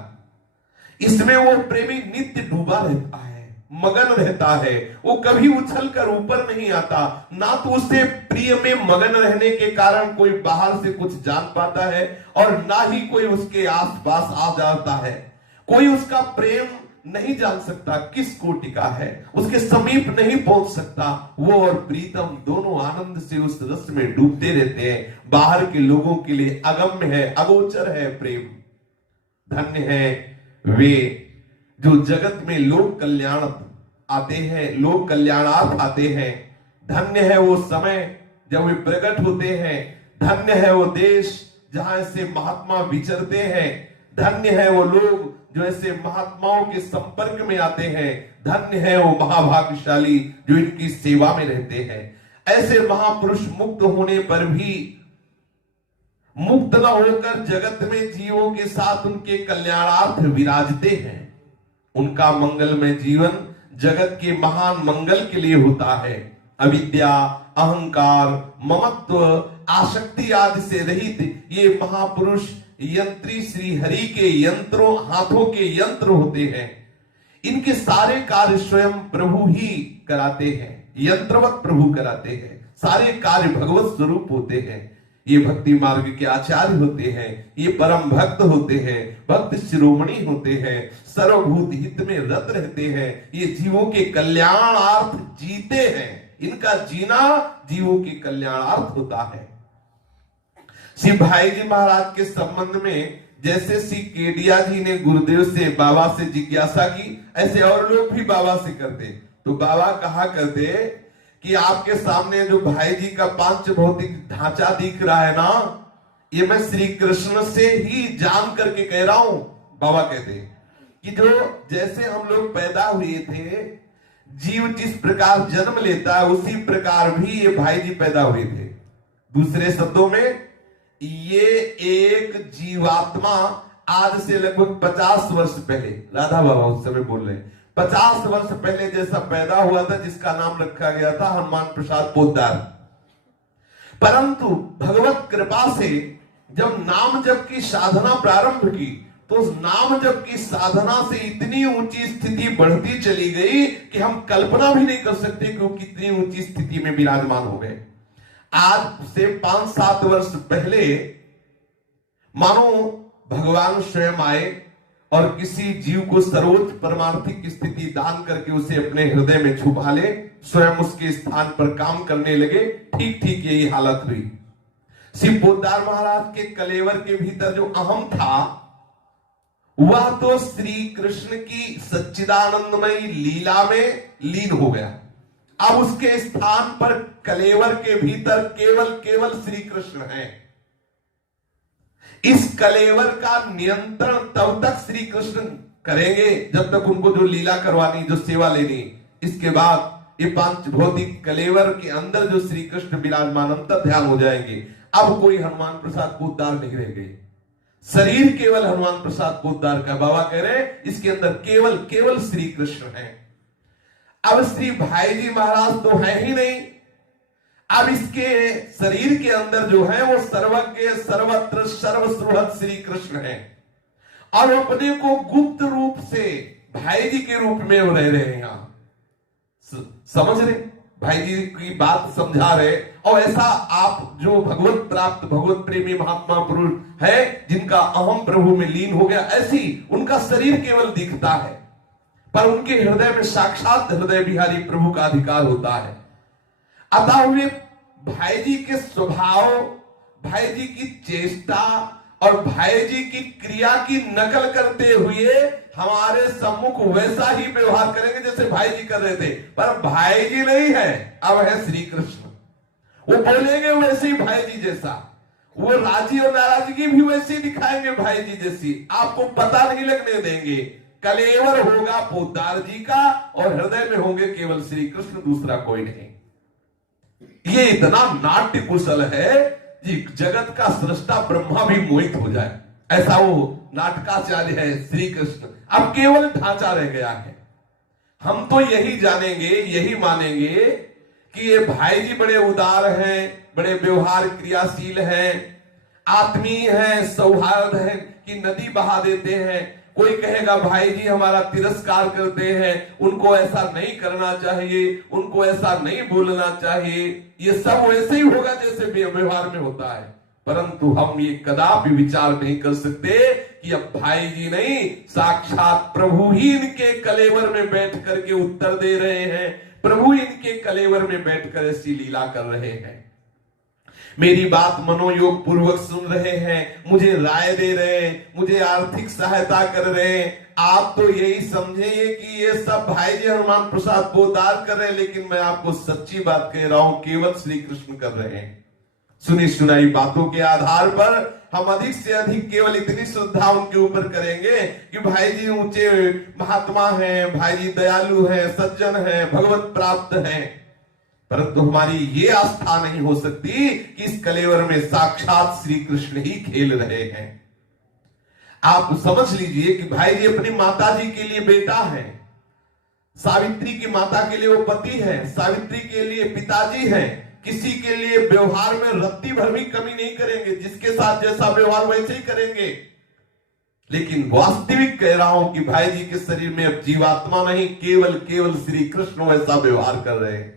इसमें वो प्रेमी नित्य डूबा रहता है, मगन रहता है। वो कभी उछल कर ऊपर नहीं आता। ना तो उसे प्रिय में मगन रहने के कारण कोई बाहर से कुछ जान पाता है, और ना ही कोई उसके आसपास आ जाता है। कोई उसका प्रेम नहीं जान सकता किस कोटि का है, उसके समीप नहीं पहुंच सकता। वो और प्रीतम दोनों आनंद से उस रस में डूबते रहते हैं। बाहर के लोगों के लिए अगम्य है, अगोचर है प्रेम। धन्य है वे जो जगत में लोक कल्याण आते हैं, लोक कल्याणार्थ आते हैं। धन्य है वो समय जब वे प्रकट होते हैं। धन्य है वो देश जहां से महात्मा विचरते हैं। धन्य है वो लोग जो ऐसे महात्माओं के संपर्क में आते हैं। धन्य है वो महाभाग्यशाली जो इनकी सेवा में रहते हैं। ऐसे महापुरुष मुक्त होने पर भी मुक्त न होकर जगत में जीवों के साथ उनके कल्याणार्थ विराजते हैं। उनका मंगलमय जीवन जगत के महान मंगल के लिए होता है। अविद्या, अहंकार, ममत्व, आसक्ति आदि से रहित ये महापुरुष यंत्री श्री हरि के यंत्रों, हाथों के यंत्र होते हैं। इनके सारे कार्य स्वयं प्रभु ही कराते हैं, यंत्रवत प्रभु कराते हैं। सारे कार्य भगवत स्वरूप होते हैं। ये भक्ति मार्ग के आचार्य होते हैं, ये परम भक्त होते हैं, भक्त शिरोमणि होते हैं, सर्वभूत हित में रत रहते हैं। ये जीवों के कल्याणार्थ जीते हैं। इनका जीना जीवों के कल्याणार्थ होता है। श्री भाई जी महाराज के संबंध में जैसे श्री केडिया जी ने गुरुदेव से, बाबा से जिज्ञासा की, ऐसे और लोग भी बाबा से करते। तो बाबा कहा करते कि आपके सामने जो भाई जी का पांच भौतिक ढांचा दिख रहा है ना, ये मैं श्री कृष्ण से ही जान करके कह रहा हूं। बाबा कहते कि जो जैसे हम लोग पैदा हुए थे, जीव जिस प्रकार जन्म लेता है उसी प्रकार भी ये भाई जी पैदा हुए थे। दूसरे शब्दों में ये एक जीवात्मा आज से लगभग 50 वर्ष पहले, राधा बाबा उस समय बोल रहे हैं, 50 वर्ष पहले जैसा पैदा हुआ था, जिसका नाम रखा गया था हनुमान प्रसाद पोद्दार। परंतु भगवत कृपा से जब नाम जप की साधना प्रारंभ की, तो उस नाम जप की साधना से इतनी ऊंची स्थिति बढ़ती चली गई कि हम कल्पना भी नहीं कर सकते कि वो कितनी ऊंची स्थिति में विराजमान हो गए। आज से 5-7 वर्ष पहले मानो भगवान स्वयं आए और किसी जीव को सर्वोच्च परमार्थिक स्थिति दान करके उसे अपने हृदय में छुपा ले, स्वयं उसके स्थान पर काम करने लगे। ठीक ठीक यही हालत हुई। श्री पोद्दार महाराज के कलेवर के भीतर जो अहम था, वह तो श्री कृष्ण की सच्चिदानंदमयी लीला में लीन हो गया। अब उसके स्थान पर कलेवर के भीतर केवल श्री कृष्ण है। इस कलेवर का नियंत्रण तब तक श्री कृष्ण करेंगे जब तक उनको जो लीला करवानी, जो सेवा लेनी। इसके बाद ये पांच भौतिक कलेवर के अंदर जो श्री कृष्ण विराजमान अंतर ध्यान हो जाएंगे। अब कोई हनुमान प्रसाद पोद्दार नहीं रह गए। शरीर केवल हनुमान प्रसाद पोद्दार का। बाबा कह रहे इसके अंदर केवल श्री कृष्ण है। अब श्री भाई जी महाराज तो है ही नहीं। अब इसके शरीर के अंदर जो है वो सर्वज्ञ, सर्वत्र, सर्वसुहृद श्री कृष्ण है, और अपने को गुप्त रूप से भाई जी के रूप में वो रह रहे हैं। यहां समझ रहे, भाई जी की बात समझा रहे। और ऐसा आप जो भगवत प्राप्त, भगवत प्रेमी महात्मा पुरुष है, जिनका अहम प्रभु में लीन हो गया, ऐसी उनका शरीर केवल दिखता है, पर उनके हृदय में साक्षात हृदय बिहारी प्रभु का अधिकार होता है। अतः वे भाई जी के स्वभाव, भाई जी की चेष्टा और भाई जी की क्रिया की नकल करते हुए हमारे सम्मुख वैसा ही व्यवहार करेंगे जैसे भाई जी कर रहे थे। पर भाई जी नहीं है, अब है श्री कृष्ण। वो बोलेंगे वैसे ही भाई जी जैसा, वो राजी और नाराजगी भी वैसी दिखाएंगे भाई जी जैसी, आपको पता नहीं लगने देंगे। कलेवर होगा पोद्दार जी का और हृदय में होंगे केवल श्री कृष्ण, दूसरा कोई नहीं। ये इतना नाट्य कुशल है जी, जगत का सृष्टा ब्रह्मा भी मोहित हो जाए, ऐसा वो नाटकाचार्य है श्री कृष्ण। अब केवल ढांचा रह गया है। हम तो यही जानेंगे, यही मानेंगे कि ये भाई जी बड़े उदार हैं, बड़े व्यवहार क्रियाशील हैं, आत्मीय हैं, सौहार्द हैं कि नदी बहा देते हैं। कोई कहेगा भाई जी हमारा तिरस्कार करते हैं, उनको ऐसा नहीं करना चाहिए, उनको ऐसा नहीं बोलना चाहिए। ये सब वैसे ही होगा जैसे व्यवहार में होता है, परंतु हम ये कदापि विचार नहीं कर सकते कि अब भाई जी नहीं, साक्षात प्रभु ही इनके कलेवर में बैठ करके उत्तर दे रहे हैं, प्रभु इनके कलेवर में बैठकर ऐसी लीला कर रहे हैं। मेरी बात मनोयोग पूर्वक सुन रहे हैं, मुझे राय दे रहे हैं, मुझे आर्थिक सहायता कर रहे हैं। आप तो यही समझिए कि ये सब भाई जी हनुमान प्रसाद पोद्दार कर रहे हैं, लेकिन मैं आपको सच्ची बात कह रहा हूं, केवल श्री कृष्ण कर रहे हैं। सुनी सुनाई बातों के आधार पर हम अधिक से अधिक केवल इतनी श्रद्धा उनके ऊपर करेंगे कि भाई जी ऊंचे महात्मा हैं, भाई जी दयालु हैं, सज्जन हैं, भगवत प्राप्त हैं। परंतु हमारी ये आस्था नहीं हो सकती कि इस कलेवर में साक्षात श्री कृष्ण ही खेल रहे हैं। आप समझ लीजिए कि भाई जी अपनी माता जी के लिए बेटा है, सावित्री की माता के लिए वो पति है, सावित्री के लिए पिताजी है, किसी के लिए व्यवहार में रत्ती भर भी कमी नहीं करेंगे, जिसके साथ जैसा व्यवहार वैसे ही करेंगे। लेकिन वास्तविक कह रहा हूं कि भाई जी के शरीर में अब जीवात्मा नहीं, केवल श्री कृष्ण वैसा व्यवहार कर रहे हैं।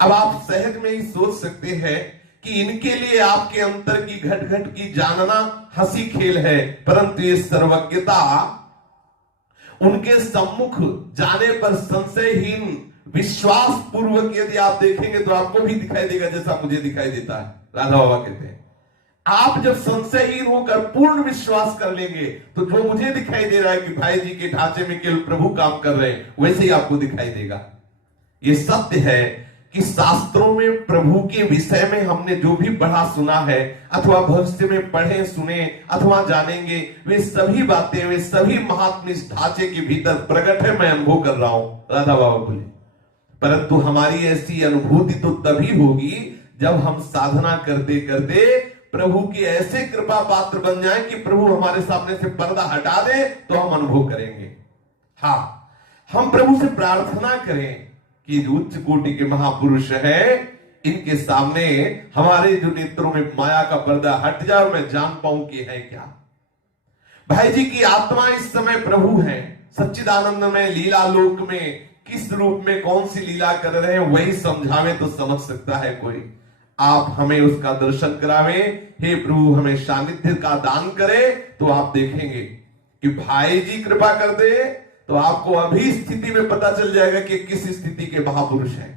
अब आप सहज में ही सोच सकते हैं कि इनके लिए आपके अंतर की घट घट की जानना हंसी खेल है, परंतु ये सर्वज्ञता उनके सम्मुख जाने पर संशयहीन विश्वास पूर्वक यदि आप देखेंगे तो आपको भी दिखाई देगा जैसा मुझे दिखाई देता है। राधा बाबा कहते हैं आप जब संशयहीन होकर पूर्ण विश्वास कर लेंगे तो जो मुझे दिखाई दे रहा है कि भाई जी के ढांचे में केवल प्रभु काम कर रहे हैं, वैसे ही आपको दिखाई देगा। ये सत्य है कि शास्त्रों में प्रभु के विषय में हमने जो भी पढ़ा सुना है अथवा भविष्य में पढ़े सुने अथवा जानेंगे, वे सभी बातें, वे सभी महात्म इस ढांचे के भीतर प्रकट है। मैं अनुभव कर रहा हूं, राधा बाबा बोले। परंतु हमारी ऐसी अनुभूति तो तभी होगी जब हम साधना करते करते प्रभु की ऐसे कृपा पात्र बन जाएं कि प्रभु हमारे सामने से पर्दा हटा दे तो हम अनुभव करेंगे। हाँ, हम प्रभु से प्रार्थना करें कि जो उच्च कोटि के महापुरुष है, इनके सामने हमारे जो नेत्रों में माया का पर्दा हट जाए और मैं जान पाऊं कि है क्या। भाई जी की आत्मा इस समय प्रभु है, सच्चिदानंद में लीला लोक में किस रूप में कौन सी लीला कर रहे हैं, वही समझावे तो समझ सकता है कोई। आप हमें उसका दर्शन करावे, हे प्रभु हमें सानिध्य का दान करे, तो आप देखेंगे कि भाई जी कृपा कर दे तो आपको अभी स्थिति में पता चल जाएगा कि किस स्थिति के महापुरुष हैं।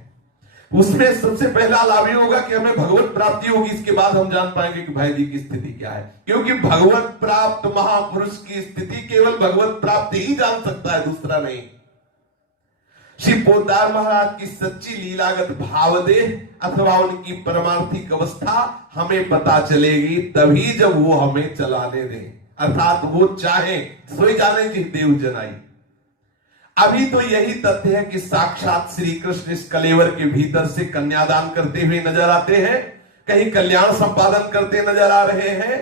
उसमें सबसे पहला लाभ ये होगा कि हमें भगवत प्राप्ति होगी, इसके बाद हम जान पाएंगे कि भाई जी की स्थिति क्या है। क्योंकि भगवत प्राप्त महापुरुष की स्थिति केवल भगवत प्राप्ति ही जान सकता है, दूसरा नहीं। श्री पोद्दार महाराज की सच्ची लीलागत भावदेह अथवा उनकी परमार्थिक अवस्था हमें पता चलेगी तभी जब वो हमें चलाने दें, अर्थात वो चाहे सोई जाने जिस देव जनाई। अभी तो यही तथ्य है कि साक्षात श्री कृष्ण इस कलेवर के भीतर से कन्यादान करते हुए नजर आते हैं, कहीं कल्याण संपादन करते नजर आ रहे हैं,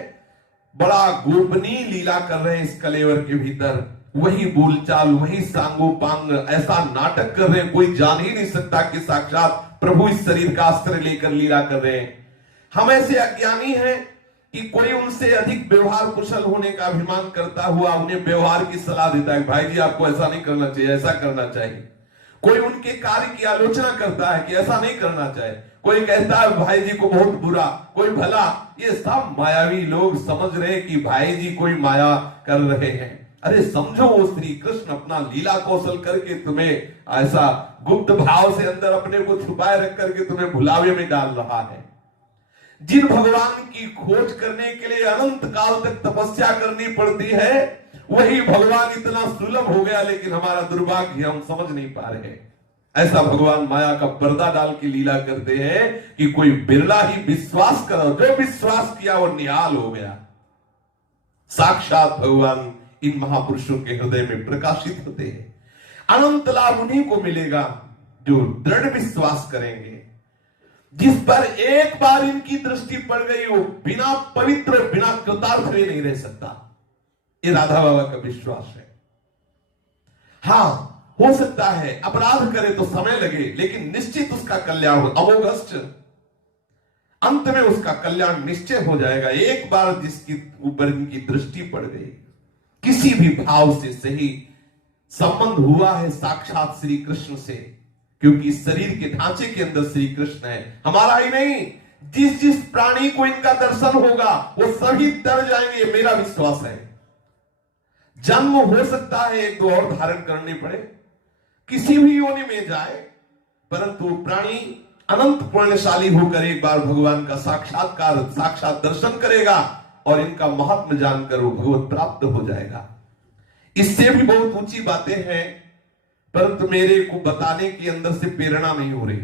बड़ा गोपनीय लीला कर रहे हैं इस कलेवर के भीतर। वही बोलचाल, वही सांगोपांग, ऐसा नाटक कर रहे हैं, कोई जान ही नहीं सकता कि साक्षात प्रभु इस शरीर का आश्रय लेकर लीला कर रहे हैं। हम ऐसे अज्ञानी हैं कि कोई उनसे अधिक व्यवहार कुशल होने का अभिमान करता हुआ उन्हें व्यवहार की सलाह देता है, भाई जी आपको ऐसा नहीं करना चाहिए, ऐसा करना चाहिए। कोई उनके कार्य की आलोचना करता है कि ऐसा नहीं करना चाहिए। कोई कहता है भाई जी को बहुत बुरा, कोई भला। ये सब मायावी लोग समझ रहे हैं कि भाई जी कोई माया कर रहे हैं। अरे समझो, वो श्री कृष्ण अपना लीला कौशल करके तुम्हें ऐसा गुप्त भाव से अंदर अपने को छुपाए रख करके तुम्हें भुलावे में डाल रहा है। जिन भगवान की खोज करने के लिए अनंत काल तक तपस्या करनी पड़ती है, वही भगवान इतना सुलभ हो गया, लेकिन हमारा दुर्भाग्य हम समझ नहीं पा रहे। ऐसा भगवान माया का पर्दा डाल के लीला करते हैं कि कोई बिरला ही विश्वास करो, जो विश्वास किया वो निहाल हो गया। साक्षात भगवान इन महापुरुषों के हृदय में प्रकाशित होते हैं। अनंत लाभ उन्हीं को मिलेगा जो दृढ़ विश्वास करेंगे। जिस पर एक बार इनकी दृष्टि पड़ गई वो बिना पवित्र बिना कृतार्थ हुए नहीं रह सकता। ये राधा बाबा का विश्वास है। हां, हो सकता है अपराध करे तो समय लगे, लेकिन निश्चित उसका कल्याण हो। अमोघश्च, अंत में उसका कल्याण निश्चय हो जाएगा। एक बार जिसकी ऊपर इनकी दृष्टि पड़ गई, किसी भी भाव से सही संबंध हुआ है साक्षात श्री कृष्ण से, क्योंकि इस शरीर के ढांचे के अंदर श्री कृष्ण है, हमारा ही नहीं। जिस जिस प्राणी को इनका दर्शन होगा वो सभी तर जाएंगे, ये मेरा विश्वास है। जन्म हो सकता है एक दो और धारण करने पड़े, किसी भी योनि में जाए, परंतु प्राणी अनंत पुण्यशाली होकर एक बार भगवान का साक्षात्कार साक्षात दर्शन करेगा और इनका महात्म जानकर वो भगवत प्राप्त हो जाएगा। इससे भी बहुत ऊंची बातें हैं, परंतु मेरे को बताने के अंदर से प्रेरणा नहीं हो रही।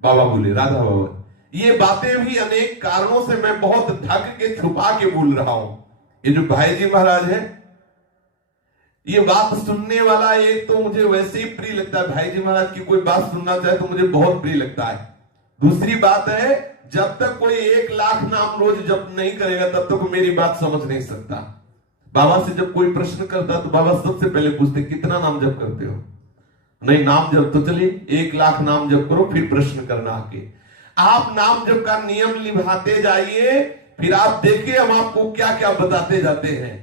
बाबा बोले, राधा बाबा, ये बातें भी अनेक कारणों से मैं बहुत ढक के छुपा के बोल रहा हूं। ये जो भाई जी महाराज है, ये बात सुनने वाला एक तो मुझे वैसे ही प्रिय लगता है। भाई जी महाराज की कोई बात सुनना चाहे तो मुझे बहुत प्रिय लगता है। दूसरी बात है, जब तक कोई 1 लाख नाम रोज जप नहीं करेगा तब तक मेरी बात समझ नहीं सकता। बाबा से जब कोई प्रश्न करता तो बाबा सबसे पहले पूछते कितना नाम जप करते हो। नहीं, नाम जप तो चलिए 1 लाख नाम जप करो, फिर प्रश्न करना आके। आप नाम जप का नियम निभाते जाइए, फिर आप देखिए हम आपको क्या क्या बताते जाते हैं।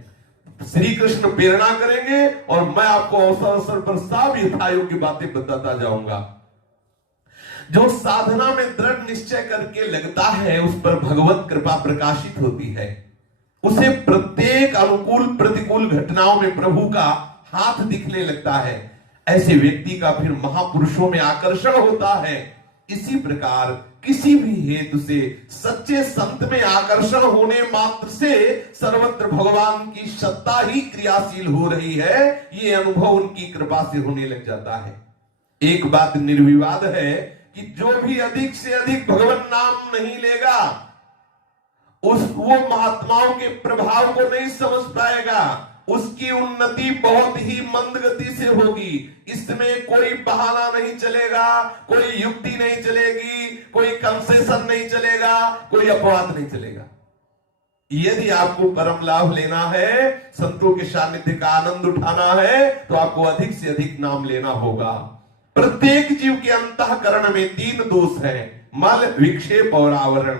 श्री कृष्ण प्रेरणा करेंगे और मैं आपको अवसर अवसर पर सब यथायोग की बातें बताता जाऊंगा। जो साधना में दृढ़ निश्चय करके लगता है उस पर भगवत कृपा प्रकाशित होती है। उसे प्रत्येक अनुकूल प्रतिकूल घटनाओं में प्रभु का हाथ दिखने लगता है। ऐसे व्यक्ति का फिर महापुरुषों में आकर्षण होता है। इसी प्रकार किसी भी हेतु से सच्चे संत में आकर्षण होने मात्र से सर्वत्र भगवान की सत्ता ही क्रियाशील हो रही है, ये अनुभव उनकी कृपा से होने लग जाता है। एक बात निर्विवाद है कि जो भी अधिक से अधिक भगवान नाम नहीं लेगा वो महात्माओं के प्रभाव को नहीं समझ पाएगा। उसकी उन्नति बहुत ही मंद गति से होगी। इसमें कोई बहाना नहीं चलेगा, कोई युक्ति नहीं चलेगी, कोई कंसेशन नहीं चलेगा, कोई अपवाद नहीं चलेगा। यदि आपको परम लाभ लेना है, संतों के सानिध्य का आनंद उठाना है, तो आपको अधिक से अधिक नाम लेना होगा। प्रत्येक जीव के अंतःकरण में 3 दोष है, मल, विक्षेप और आवरण।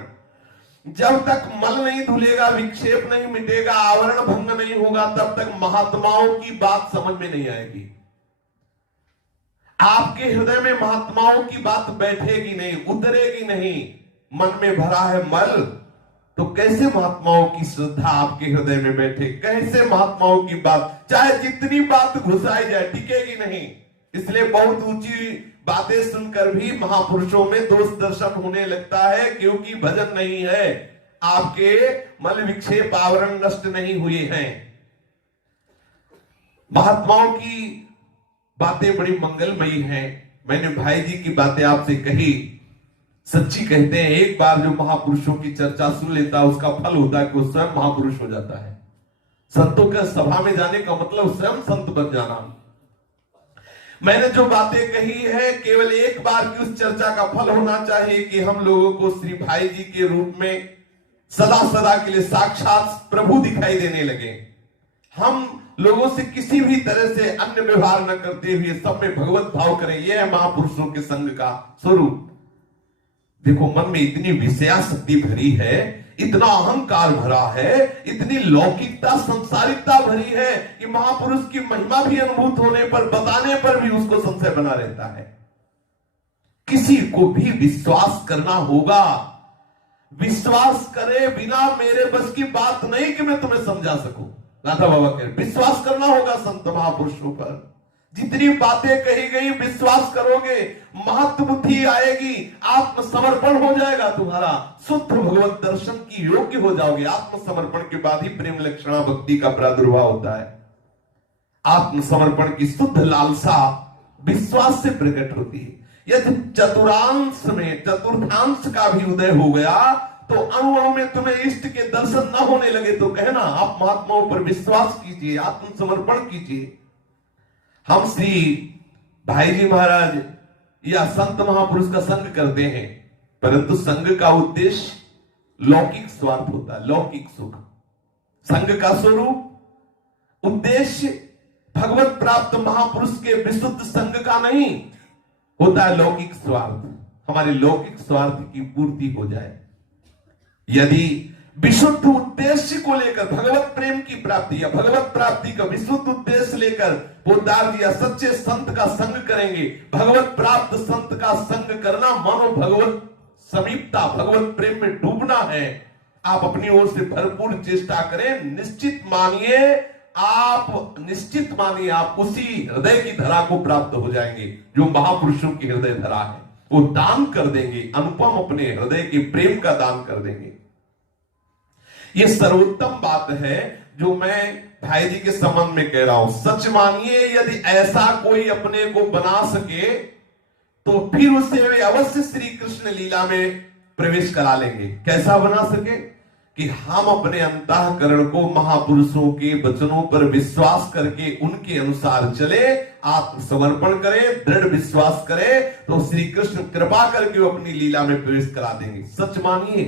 जब तक मल नहीं धुलेगा, विक्षेप नहीं मिटेगा, आवरण भंग नहीं होगा, तब तक महात्माओं की बात समझ में नहीं आएगी। आपके हृदय में महात्माओं की बात बैठेगी नहीं, उतरेगी नहीं। मन में भरा है मल, तो कैसे महात्माओं की श्रद्धा आपके हृदय में बैठे? कैसे महात्माओं की बात, चाहे जितनी बात घुसाई जाए, टिकेगी नहीं। इसलिए बहुत ऊंची बातें सुनकर भी महापुरुषों में दोष दर्शन होने लगता है, क्योंकि भजन नहीं है, आपके मल विक्षेप आवरण नष्ट नहीं हुए हैं। महात्माओं की बातें बड़ी मंगलमयी हैं। मैंने भाई जी की बातें आपसे कही, सच्ची कहते हैं, एक बार जो महापुरुषों की चर्चा सुन लेता है उसका फल होता है कि वो स्वयं महापुरुष हो जाता है। संतों के सभा में जाने का मतलब स्वयं संत बन जाना। मैंने जो बातें कही है केवल एक बार की उस चर्चा का फल होना चाहिए कि हम लोगों को श्री भाई जी के रूप में सदा सदा के लिए साक्षात प्रभु दिखाई देने लगे। हम लोगों से किसी भी तरह से अन्य व्यवहार न करते हुए सब में भगवत भाव करें। यह है महापुरुषों के संग का स्वरूप। देखो, मन में इतनी विषयाशक्ति भरी है, इतना अहंकार भरा है, इतनी लौकिकता संसारिकता भरी है कि महापुरुष की महिमा भी अनुभूत होने पर, बताने पर भी उसको संशय बना रहता है। किसी को भी विश्वास करना होगा। विश्वास करे बिना मेरे बस की बात नहीं कि मैं तुम्हें समझा सकूं। राधा बाबा कह रहे विश्वास करना होगा संत महापुरुषों पर। जितनी बातें कही गई विश्वास करोगे, महत्व बुद्धि आएगी, आत्मसमर्पण हो जाएगा तुम्हारा, शुद्ध भगवत दर्शन की योग्य हो जाओगे। आत्मसमर्पण के बाद ही प्रेम लक्षणा भक्ति का प्रादुर्भाव होता है। आत्मसमर्पण की शुद्ध लालसा विश्वास से प्रकट होती है। यदि चतुर्थांश का भी उदय हो गया तो अनुभव में तुम्हें इष्ट के दर्शन न होने लगे तो कहना आप महात्माओं पर विश्वास कीजिए, आत्मसमर्पण कीजिए। हम श्री भाई जी महाराज या संत महापुरुष का संग करते हैं, परंतु संग का उद्देश्य लौकिक स्वार्थ होता है, लौकिक सुख। संग का स्वरूप उद्देश्य भगवत प्राप्त महापुरुष के विशुद्ध संग का नहीं होता है, लौकिक स्वार्थ। हमारे लौकिक स्वार्थ की पूर्ति हो जाए। यदि विशुद्ध उद्देश्य को लेकर भगवत प्रेम की प्राप्ति या भगवत प्राप्ति का विशुद्ध उद्देश्य लेकर पोदार या सच्चे संत का संग करेंगे, भगवत प्राप्त संत का संग करना मानो भगवत समीपता, भगवत प्रेम में डूबना है। आप अपनी ओर से भरपूर चेष्टा करें, निश्चित मानिए आप उसी हृदय की धरा को प्राप्त हो जाएंगे जो महापुरुषों की हृदय धरा है। वो दान कर देंगे, अनुपम अपने हृदय के प्रेम का दान कर देंगे। ये सर्वोत्तम बात है जो मैं भाई जी के संबंध में कह रहा हूं। सच मानिए, यदि ऐसा कोई अपने को बना सके तो फिर उसे वे अवश्य श्री कृष्ण लीला में प्रवेश करा लेंगे। कैसा बना सके कि हम अपने अंतःकरण को महापुरुषों के वचनों पर विश्वास करके उनके अनुसार चले, आत्मसमर्पण करें, दृढ़ विश्वास करें, तो श्री कृष्ण कृपा करके वो अपनी लीला में प्रवेश करा देंगे। सच मानिए,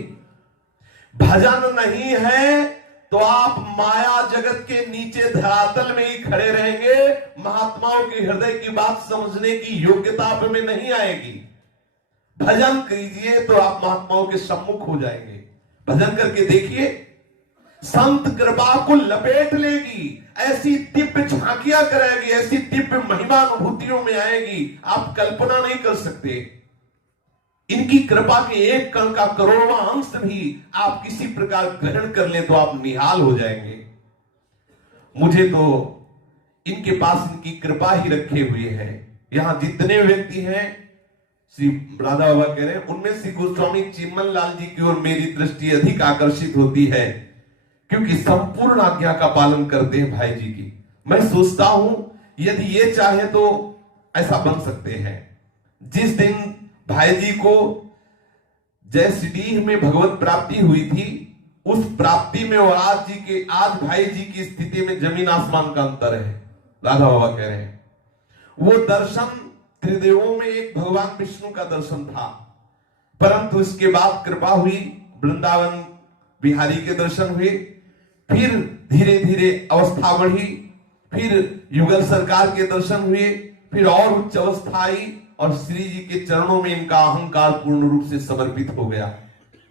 भजन नहीं है तो आप माया जगत के नीचे धरातल में ही खड़े रहेंगे, महात्माओं के हृदय की बात समझने की योग्यता आप में नहीं आएगी। भजन कीजिए तो आप महात्माओं के सम्मुख हो जाएंगे। भजन करके देखिए, संत कृपा को लपेट लेगी, ऐसी दिव्य झांकियां कराएगी, ऐसी दिव्य महिमा अनुभूतियों में आएगी, आप कल्पना नहीं कर सकते। इनकी कृपा के एक कण का करोड़वां अंश भी आप किसी प्रकार ग्रहण कर ले तो आप निहाल हो जाएंगे। मुझे तो इनके पास इनकी कृपा ही रखे हुए है। यहां जितने व्यक्ति हैं, श्री राधा बाबा कह रहे हैं, उनमें श्री गोस्वामी चिन्मन लाल जी की ओर मेरी दृष्टि अधिक आकर्षित होती है, क्योंकि संपूर्ण आज्ञा का पालन करते हैं भाई जी की। मैं सोचता हूं यदि ये चाहे तो ऐसा बन सकते हैं। जिस दिन भाई जी को जय सिटीह में भगवत प्राप्ति हुई थी, उस प्राप्ति में और आज भाई जी की स्थिति में जमीन आसमान का अंतर है। राधा बाबा कह रहे हैं वो दर्शन त्रिदेवों में एक भगवान विष्णु का दर्शन था, परंतु इसके बाद कृपा हुई, वृंदावन बिहारी के दर्शन हुए, फिर धीरे धीरे अवस्था बढ़ी, फिर युगल सरकार के दर्शन हुए, फिर और उच्च अवस्था आई और श्री जी के चरणों में इनका अहंकार पूर्ण रूप से समर्पित हो गया।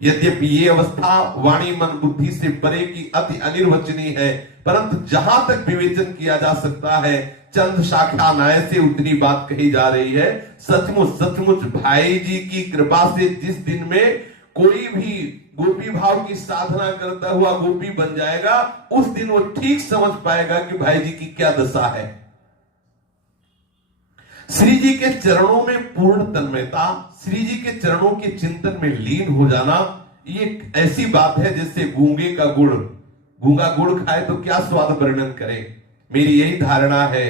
यद्यपि ये अवस्था वाणी मन बुद्धि से परे की अति अनिर्वचनीय है, परंतु जहां तक विवेचन किया जा सकता है, चंद शाखा न्याय से उतनी बात कही जा रही है। सचमुच भाई जी की कृपा से जिस दिन में कोई भी गोपी भाव की साधना करता हुआ गोपी बन जाएगा, उस दिन वो ठीक समझ पाएगा कि भाई जी की क्या दशा है। श्री जी के चरणों में पूर्ण तन्मयता, श्री जी के चरणों के चिंतन में लीन हो जाना, ये ऐसी बात है जैसे गूंगा गुड़ खाए तो क्या स्वाद वर्णन करे। मेरी यही धारणा है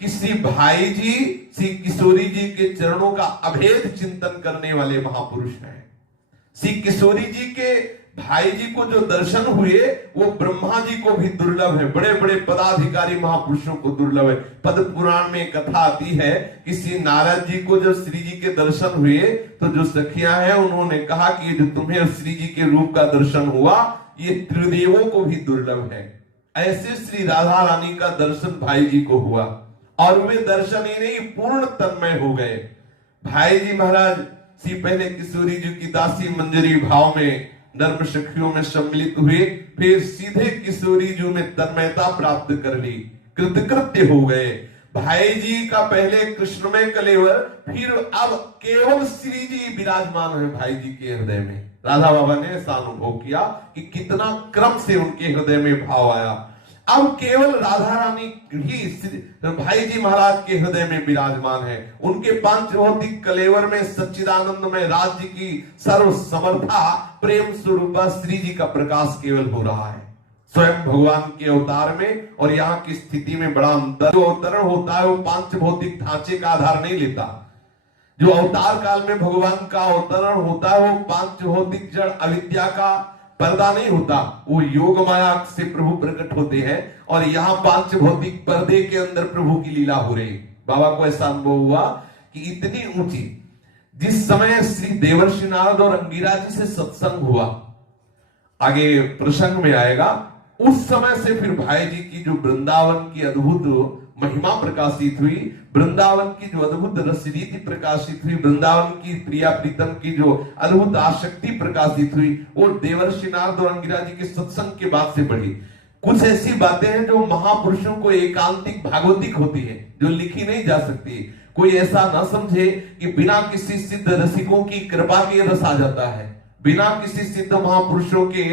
कि श्री भाई जी, श्री किशोरी जी के चरणों का अभेद चिंतन करने वाले महापुरुष हैं। श्री किशोरी जी के भाई जी को जो दर्शन हुए वो ब्रह्मा जी को भी दुर्लभ है, बड़े बड़े पदाधिकारी महापुरुषों को दुर्लभ है। पद्म पुराण में कथा आती है कि श्री नारद जी को जब श्री जी के दर्शन हुए तो जो सखियां हैं उन्होंने कहा कि जो तुम्हें श्री जी के रूप का दर्शन हुआ ये त्रिदेवों को भी दुर्लभ है। ऐसे श्री राधा रानी का दर्शन भाई जी को हुआ और वे दर्शन ही नहीं पूर्ण तन्मय हो गए। भाई जी महाराज श्री पहले किशोरी जी की दासी मंजरी भाव में नर्म सखियों में सम्मिलित हुए, फिर सीधे किशोरी जी में तन्मयता प्राप्त कर ली, कृतकृत्य हो गए। भाई जी का पहले कृष्णमय कलेवर, फिर अब केवल श्री जी विराजमान है भाई जी के हृदय में। राधा बाबा ने ऐसा अनुभव किया कि कितना क्रम से उनके हृदय में भाव आया। अब केवल राधा रानी ही भाई जी महाराज के हृदय में विराजमान है। उनके पांच भौतिक कलेवर में सच्चिदानंदमय राज्य की सर्व समर्था प्रेम स्वरूप श्री जी का प्रकाश केवल हो रहा है। स्वयं भगवान के अवतार में और यहाँ की स्थिति में बड़ा अंतर। जो अवतरण होता है वो पांच भौतिक ढांचे का आधार नहीं लेता। जो अवतार काल में भगवान का अवतरण होता है वो पांच भौतिक जड़ अविद्या का पर्दा नहीं होता, वो योग माया से प्रभु प्रकट होते हैं और यहाँ पांच भौतिक पर्दे के अंदर प्रभु की लीला हो रही। बाबा को ऐसा अनुभव हुआ कि इतनी ऊंची, जिस समय श्री देवर्षि नारद और अंगिरा जी से सत्संग हुआ, आगे प्रसंग में आएगा, उस समय से फिर भाई जी की जो वृंदावन की अद्भुत महिमा प्रकाशित हुई, वृंदावन की जो अद्भुत रस रीति प्रकाशित हुई, वृंदावन की प्रिया प्रीतम की जो अद्भुत आसक्ति प्रकाशित हुई, वो देवर्षि नारद और अंगिरा जी के सत्संग के बाद से बढ़ी। कुछ ऐसी बातें हैं जो महापुरुषों को एकांतिक भागवतिक होती है, जो लिखी नहीं जा सकती। कोई ऐसा ना समझे कि बिना किसी सिद्ध रसिकों की कृपा के रस आ जाता है, बिना किसी सिद्ध महापुरुषों के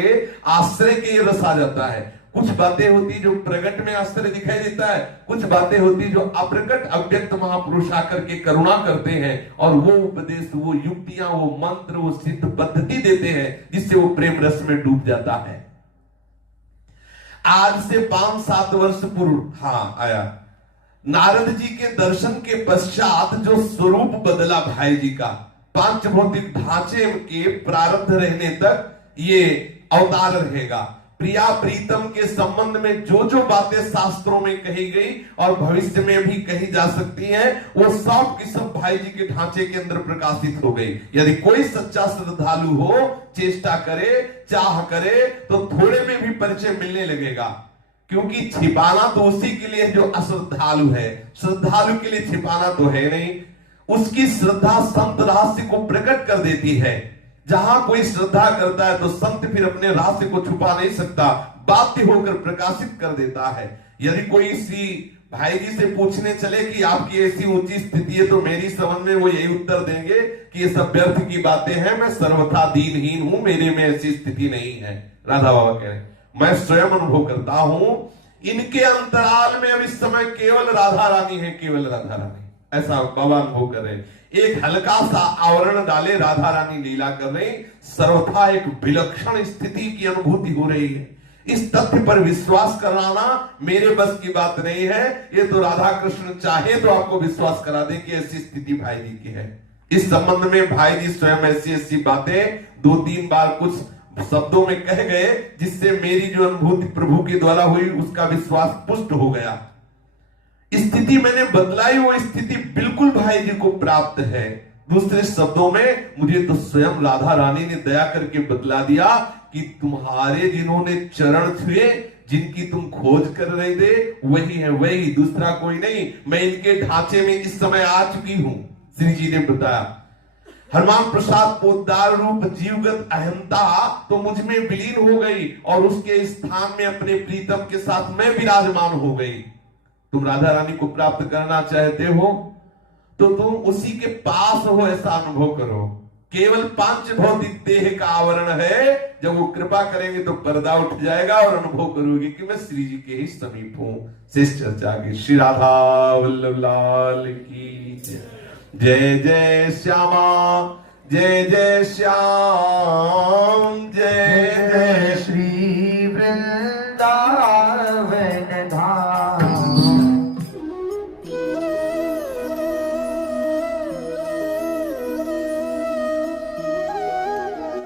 आश्रय के रस आ जाता है। कुछ बातें होती जो प्रकट में आश्चर्य दिखाई देता है, कुछ बातें होती जो अप्रकट अव्यक्त महापुरुष आकर के करुणा करते हैं और वो उपदेश, वो युक्तियां, वो मंत्र, वो सिद्ध पद्धति देते हैं जिससे वो प्रेम रस में डूब जाता है। आज से 5-7 वर्ष पूर्व आया नारद जी के दर्शन के पश्चात जो स्वरूप बदला भाई जी का, पांच भौतिक ढांचे के प्रारब्ध रहने तक ये अवतार रहेगा। प्रिया प्रीतम के संबंध में जो जो बातें शास्त्रों में कही गई और भविष्य में भी कही जा सकती हैं, वो सब की सब भाई जी के ढांचे के अंदर प्रकाशित हो गई। यदि कोई सच्चा श्रद्धालु हो, चेष्टा करे, चाह करे, तो थोड़े में भी परिचय मिलने लगेगा। क्योंकि छिपाना तो उसी के लिए जो अश्रद्धालु है, श्रद्धालु के लिए छिपाना तो है नहीं। उसकी श्रद्धा संत रहस्य को प्रकट कर देती है। जहां कोई श्रद्धा करता है तो संत फिर अपने रहस्य को छुपा नहीं सकता, बाध्य होकर प्रकाशित कर देता है। यदि कोई श्री भाई जी से पूछने चले कि आपकी ऐसी ऊंची स्थिति है, तो मेरी समझ में वो यही उत्तर देंगे कि ये सब व्यर्थ की बातें हैं, मैं सर्वथा दीनहीन हूं, मेरे में ऐसी स्थिति नहीं है। राधा बाबा कह रहे, मैं स्वयं अनुभव करता हूं, इनके अंतराल में अब इस समय केवल राधा रानी है, केवल राधा रानी, ऐसा बाबा अनुभव कर रहे। एक हल्का सा आवरण डाले राधा रानी लीला कर रही, सर्वथा एक विलक्षण स्थिति की अनुभूति हो रही है। इस तथ्य पर विश्वास कराना मेरे बस की बात नहीं है, ये तो राधा कृष्ण चाहे तो आपको विश्वास करा दे कि ऐसी स्थिति भाई जी की है। इस संबंध में भाई जी स्वयं ऐसी ऐसी बातें 2-3 बार कुछ शब्दों में कह गए, जिससे मेरी जो अनुभूति प्रभु के द्वारा हुई उसका विश्वास पुष्ट हो गया। स्थिति मैंने बदलाई, वो स्थिति बिल्कुल भाई जी को प्राप्त है। दूसरे शब्दों में मुझे तो स्वयं राधा रानी ने दया करके बदला दिया कि तुम्हारे जिन्होंने चरण छुए, जिनकी तुम खोज कर रहे थे, वही है, वही, दूसरा कोई नहीं। मैं इनके ढांचे में इस समय आ चुकी हूं। श्री जी ने बताया, हनुमान प्रसाद पोद्दार रूप जीवगत अहंता तो मुझ में विलीन हो गई और उसके स्थान में अपने प्रीतम के साथ मैं विराजमान हो गई। तुम राधा रानी को प्राप्त करना चाहते हो तो तुम उसी के पास हो, ऐसा अनुभव करो। केवल 5 भौतिक देह का आवरण है, जब वो कृपा करेंगे तो पर्दा उठ जाएगा और अनुभव करोगे कि मैं श्री जी के ही समीप हूं। शेष चर्चा की। श्री राधा वल्लभ लाल की जय। जय जय श्यामा, जय जय श्याम।